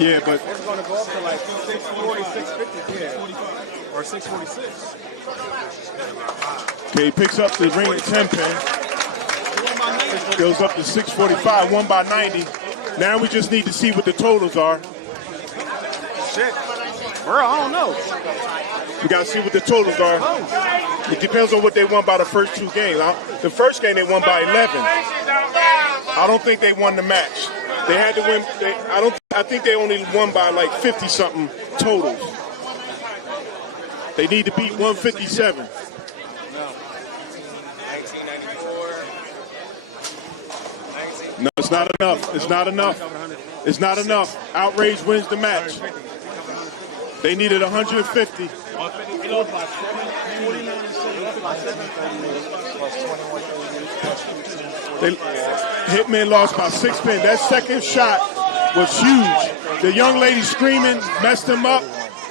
Yeah, but it's going to go up to like 640, 650, yeah, or 646. Okay, he picks up the ring at 10 pin. Goes up to 645, won by 90. Now we just need to see what the totals are. Shit. Bro, I don't know. We got to see what the totals are. It depends on what they won by the first two games. The first game they won by 11. I don't think they won the match. They had to win. I think they only won by like 50-something totals. They need to beat 157. No. 1994. No, it's not enough. It's not enough. It's not enough. Outrage wins the match. They needed 150. Hitman lost by 6 pin. That second shot was huge. The young lady screaming messed him up.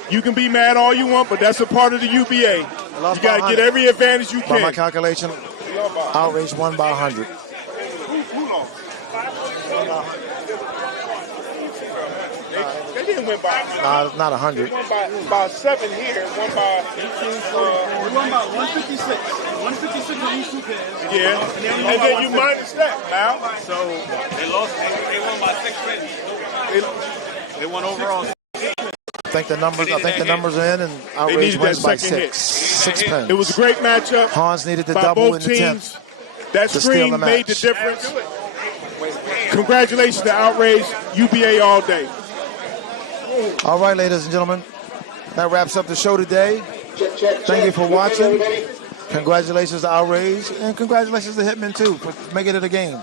You can be mad all you want, but that's a part of the UBA. You got to get every advantage you By can. my calculation, Outrage won by 100. Who lost? They didn't win by 100. Nah, not 100. They won by 7 here. One by. We won by 156. 156 on these two pairs. Yeah. And then you minus that, Mal. So they lost. They won by 6 pins. They won overall. I think the numbers are in, and Outrage needed wins that by second hit. 6 pins. It was a great matchup. Hans needed the by double both in the teams. 10th. That to steal screen the made the match. difference. Congratulations to Outrage, UBA all day. All right, ladies and gentlemen, that wraps up the show today. Thank you for watching. Congratulations to Outrage, and congratulations to Hitmen, too, for making it a game.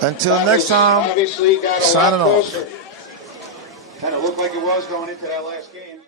Until next time, signing off. Kind of looked like it was going into that last game.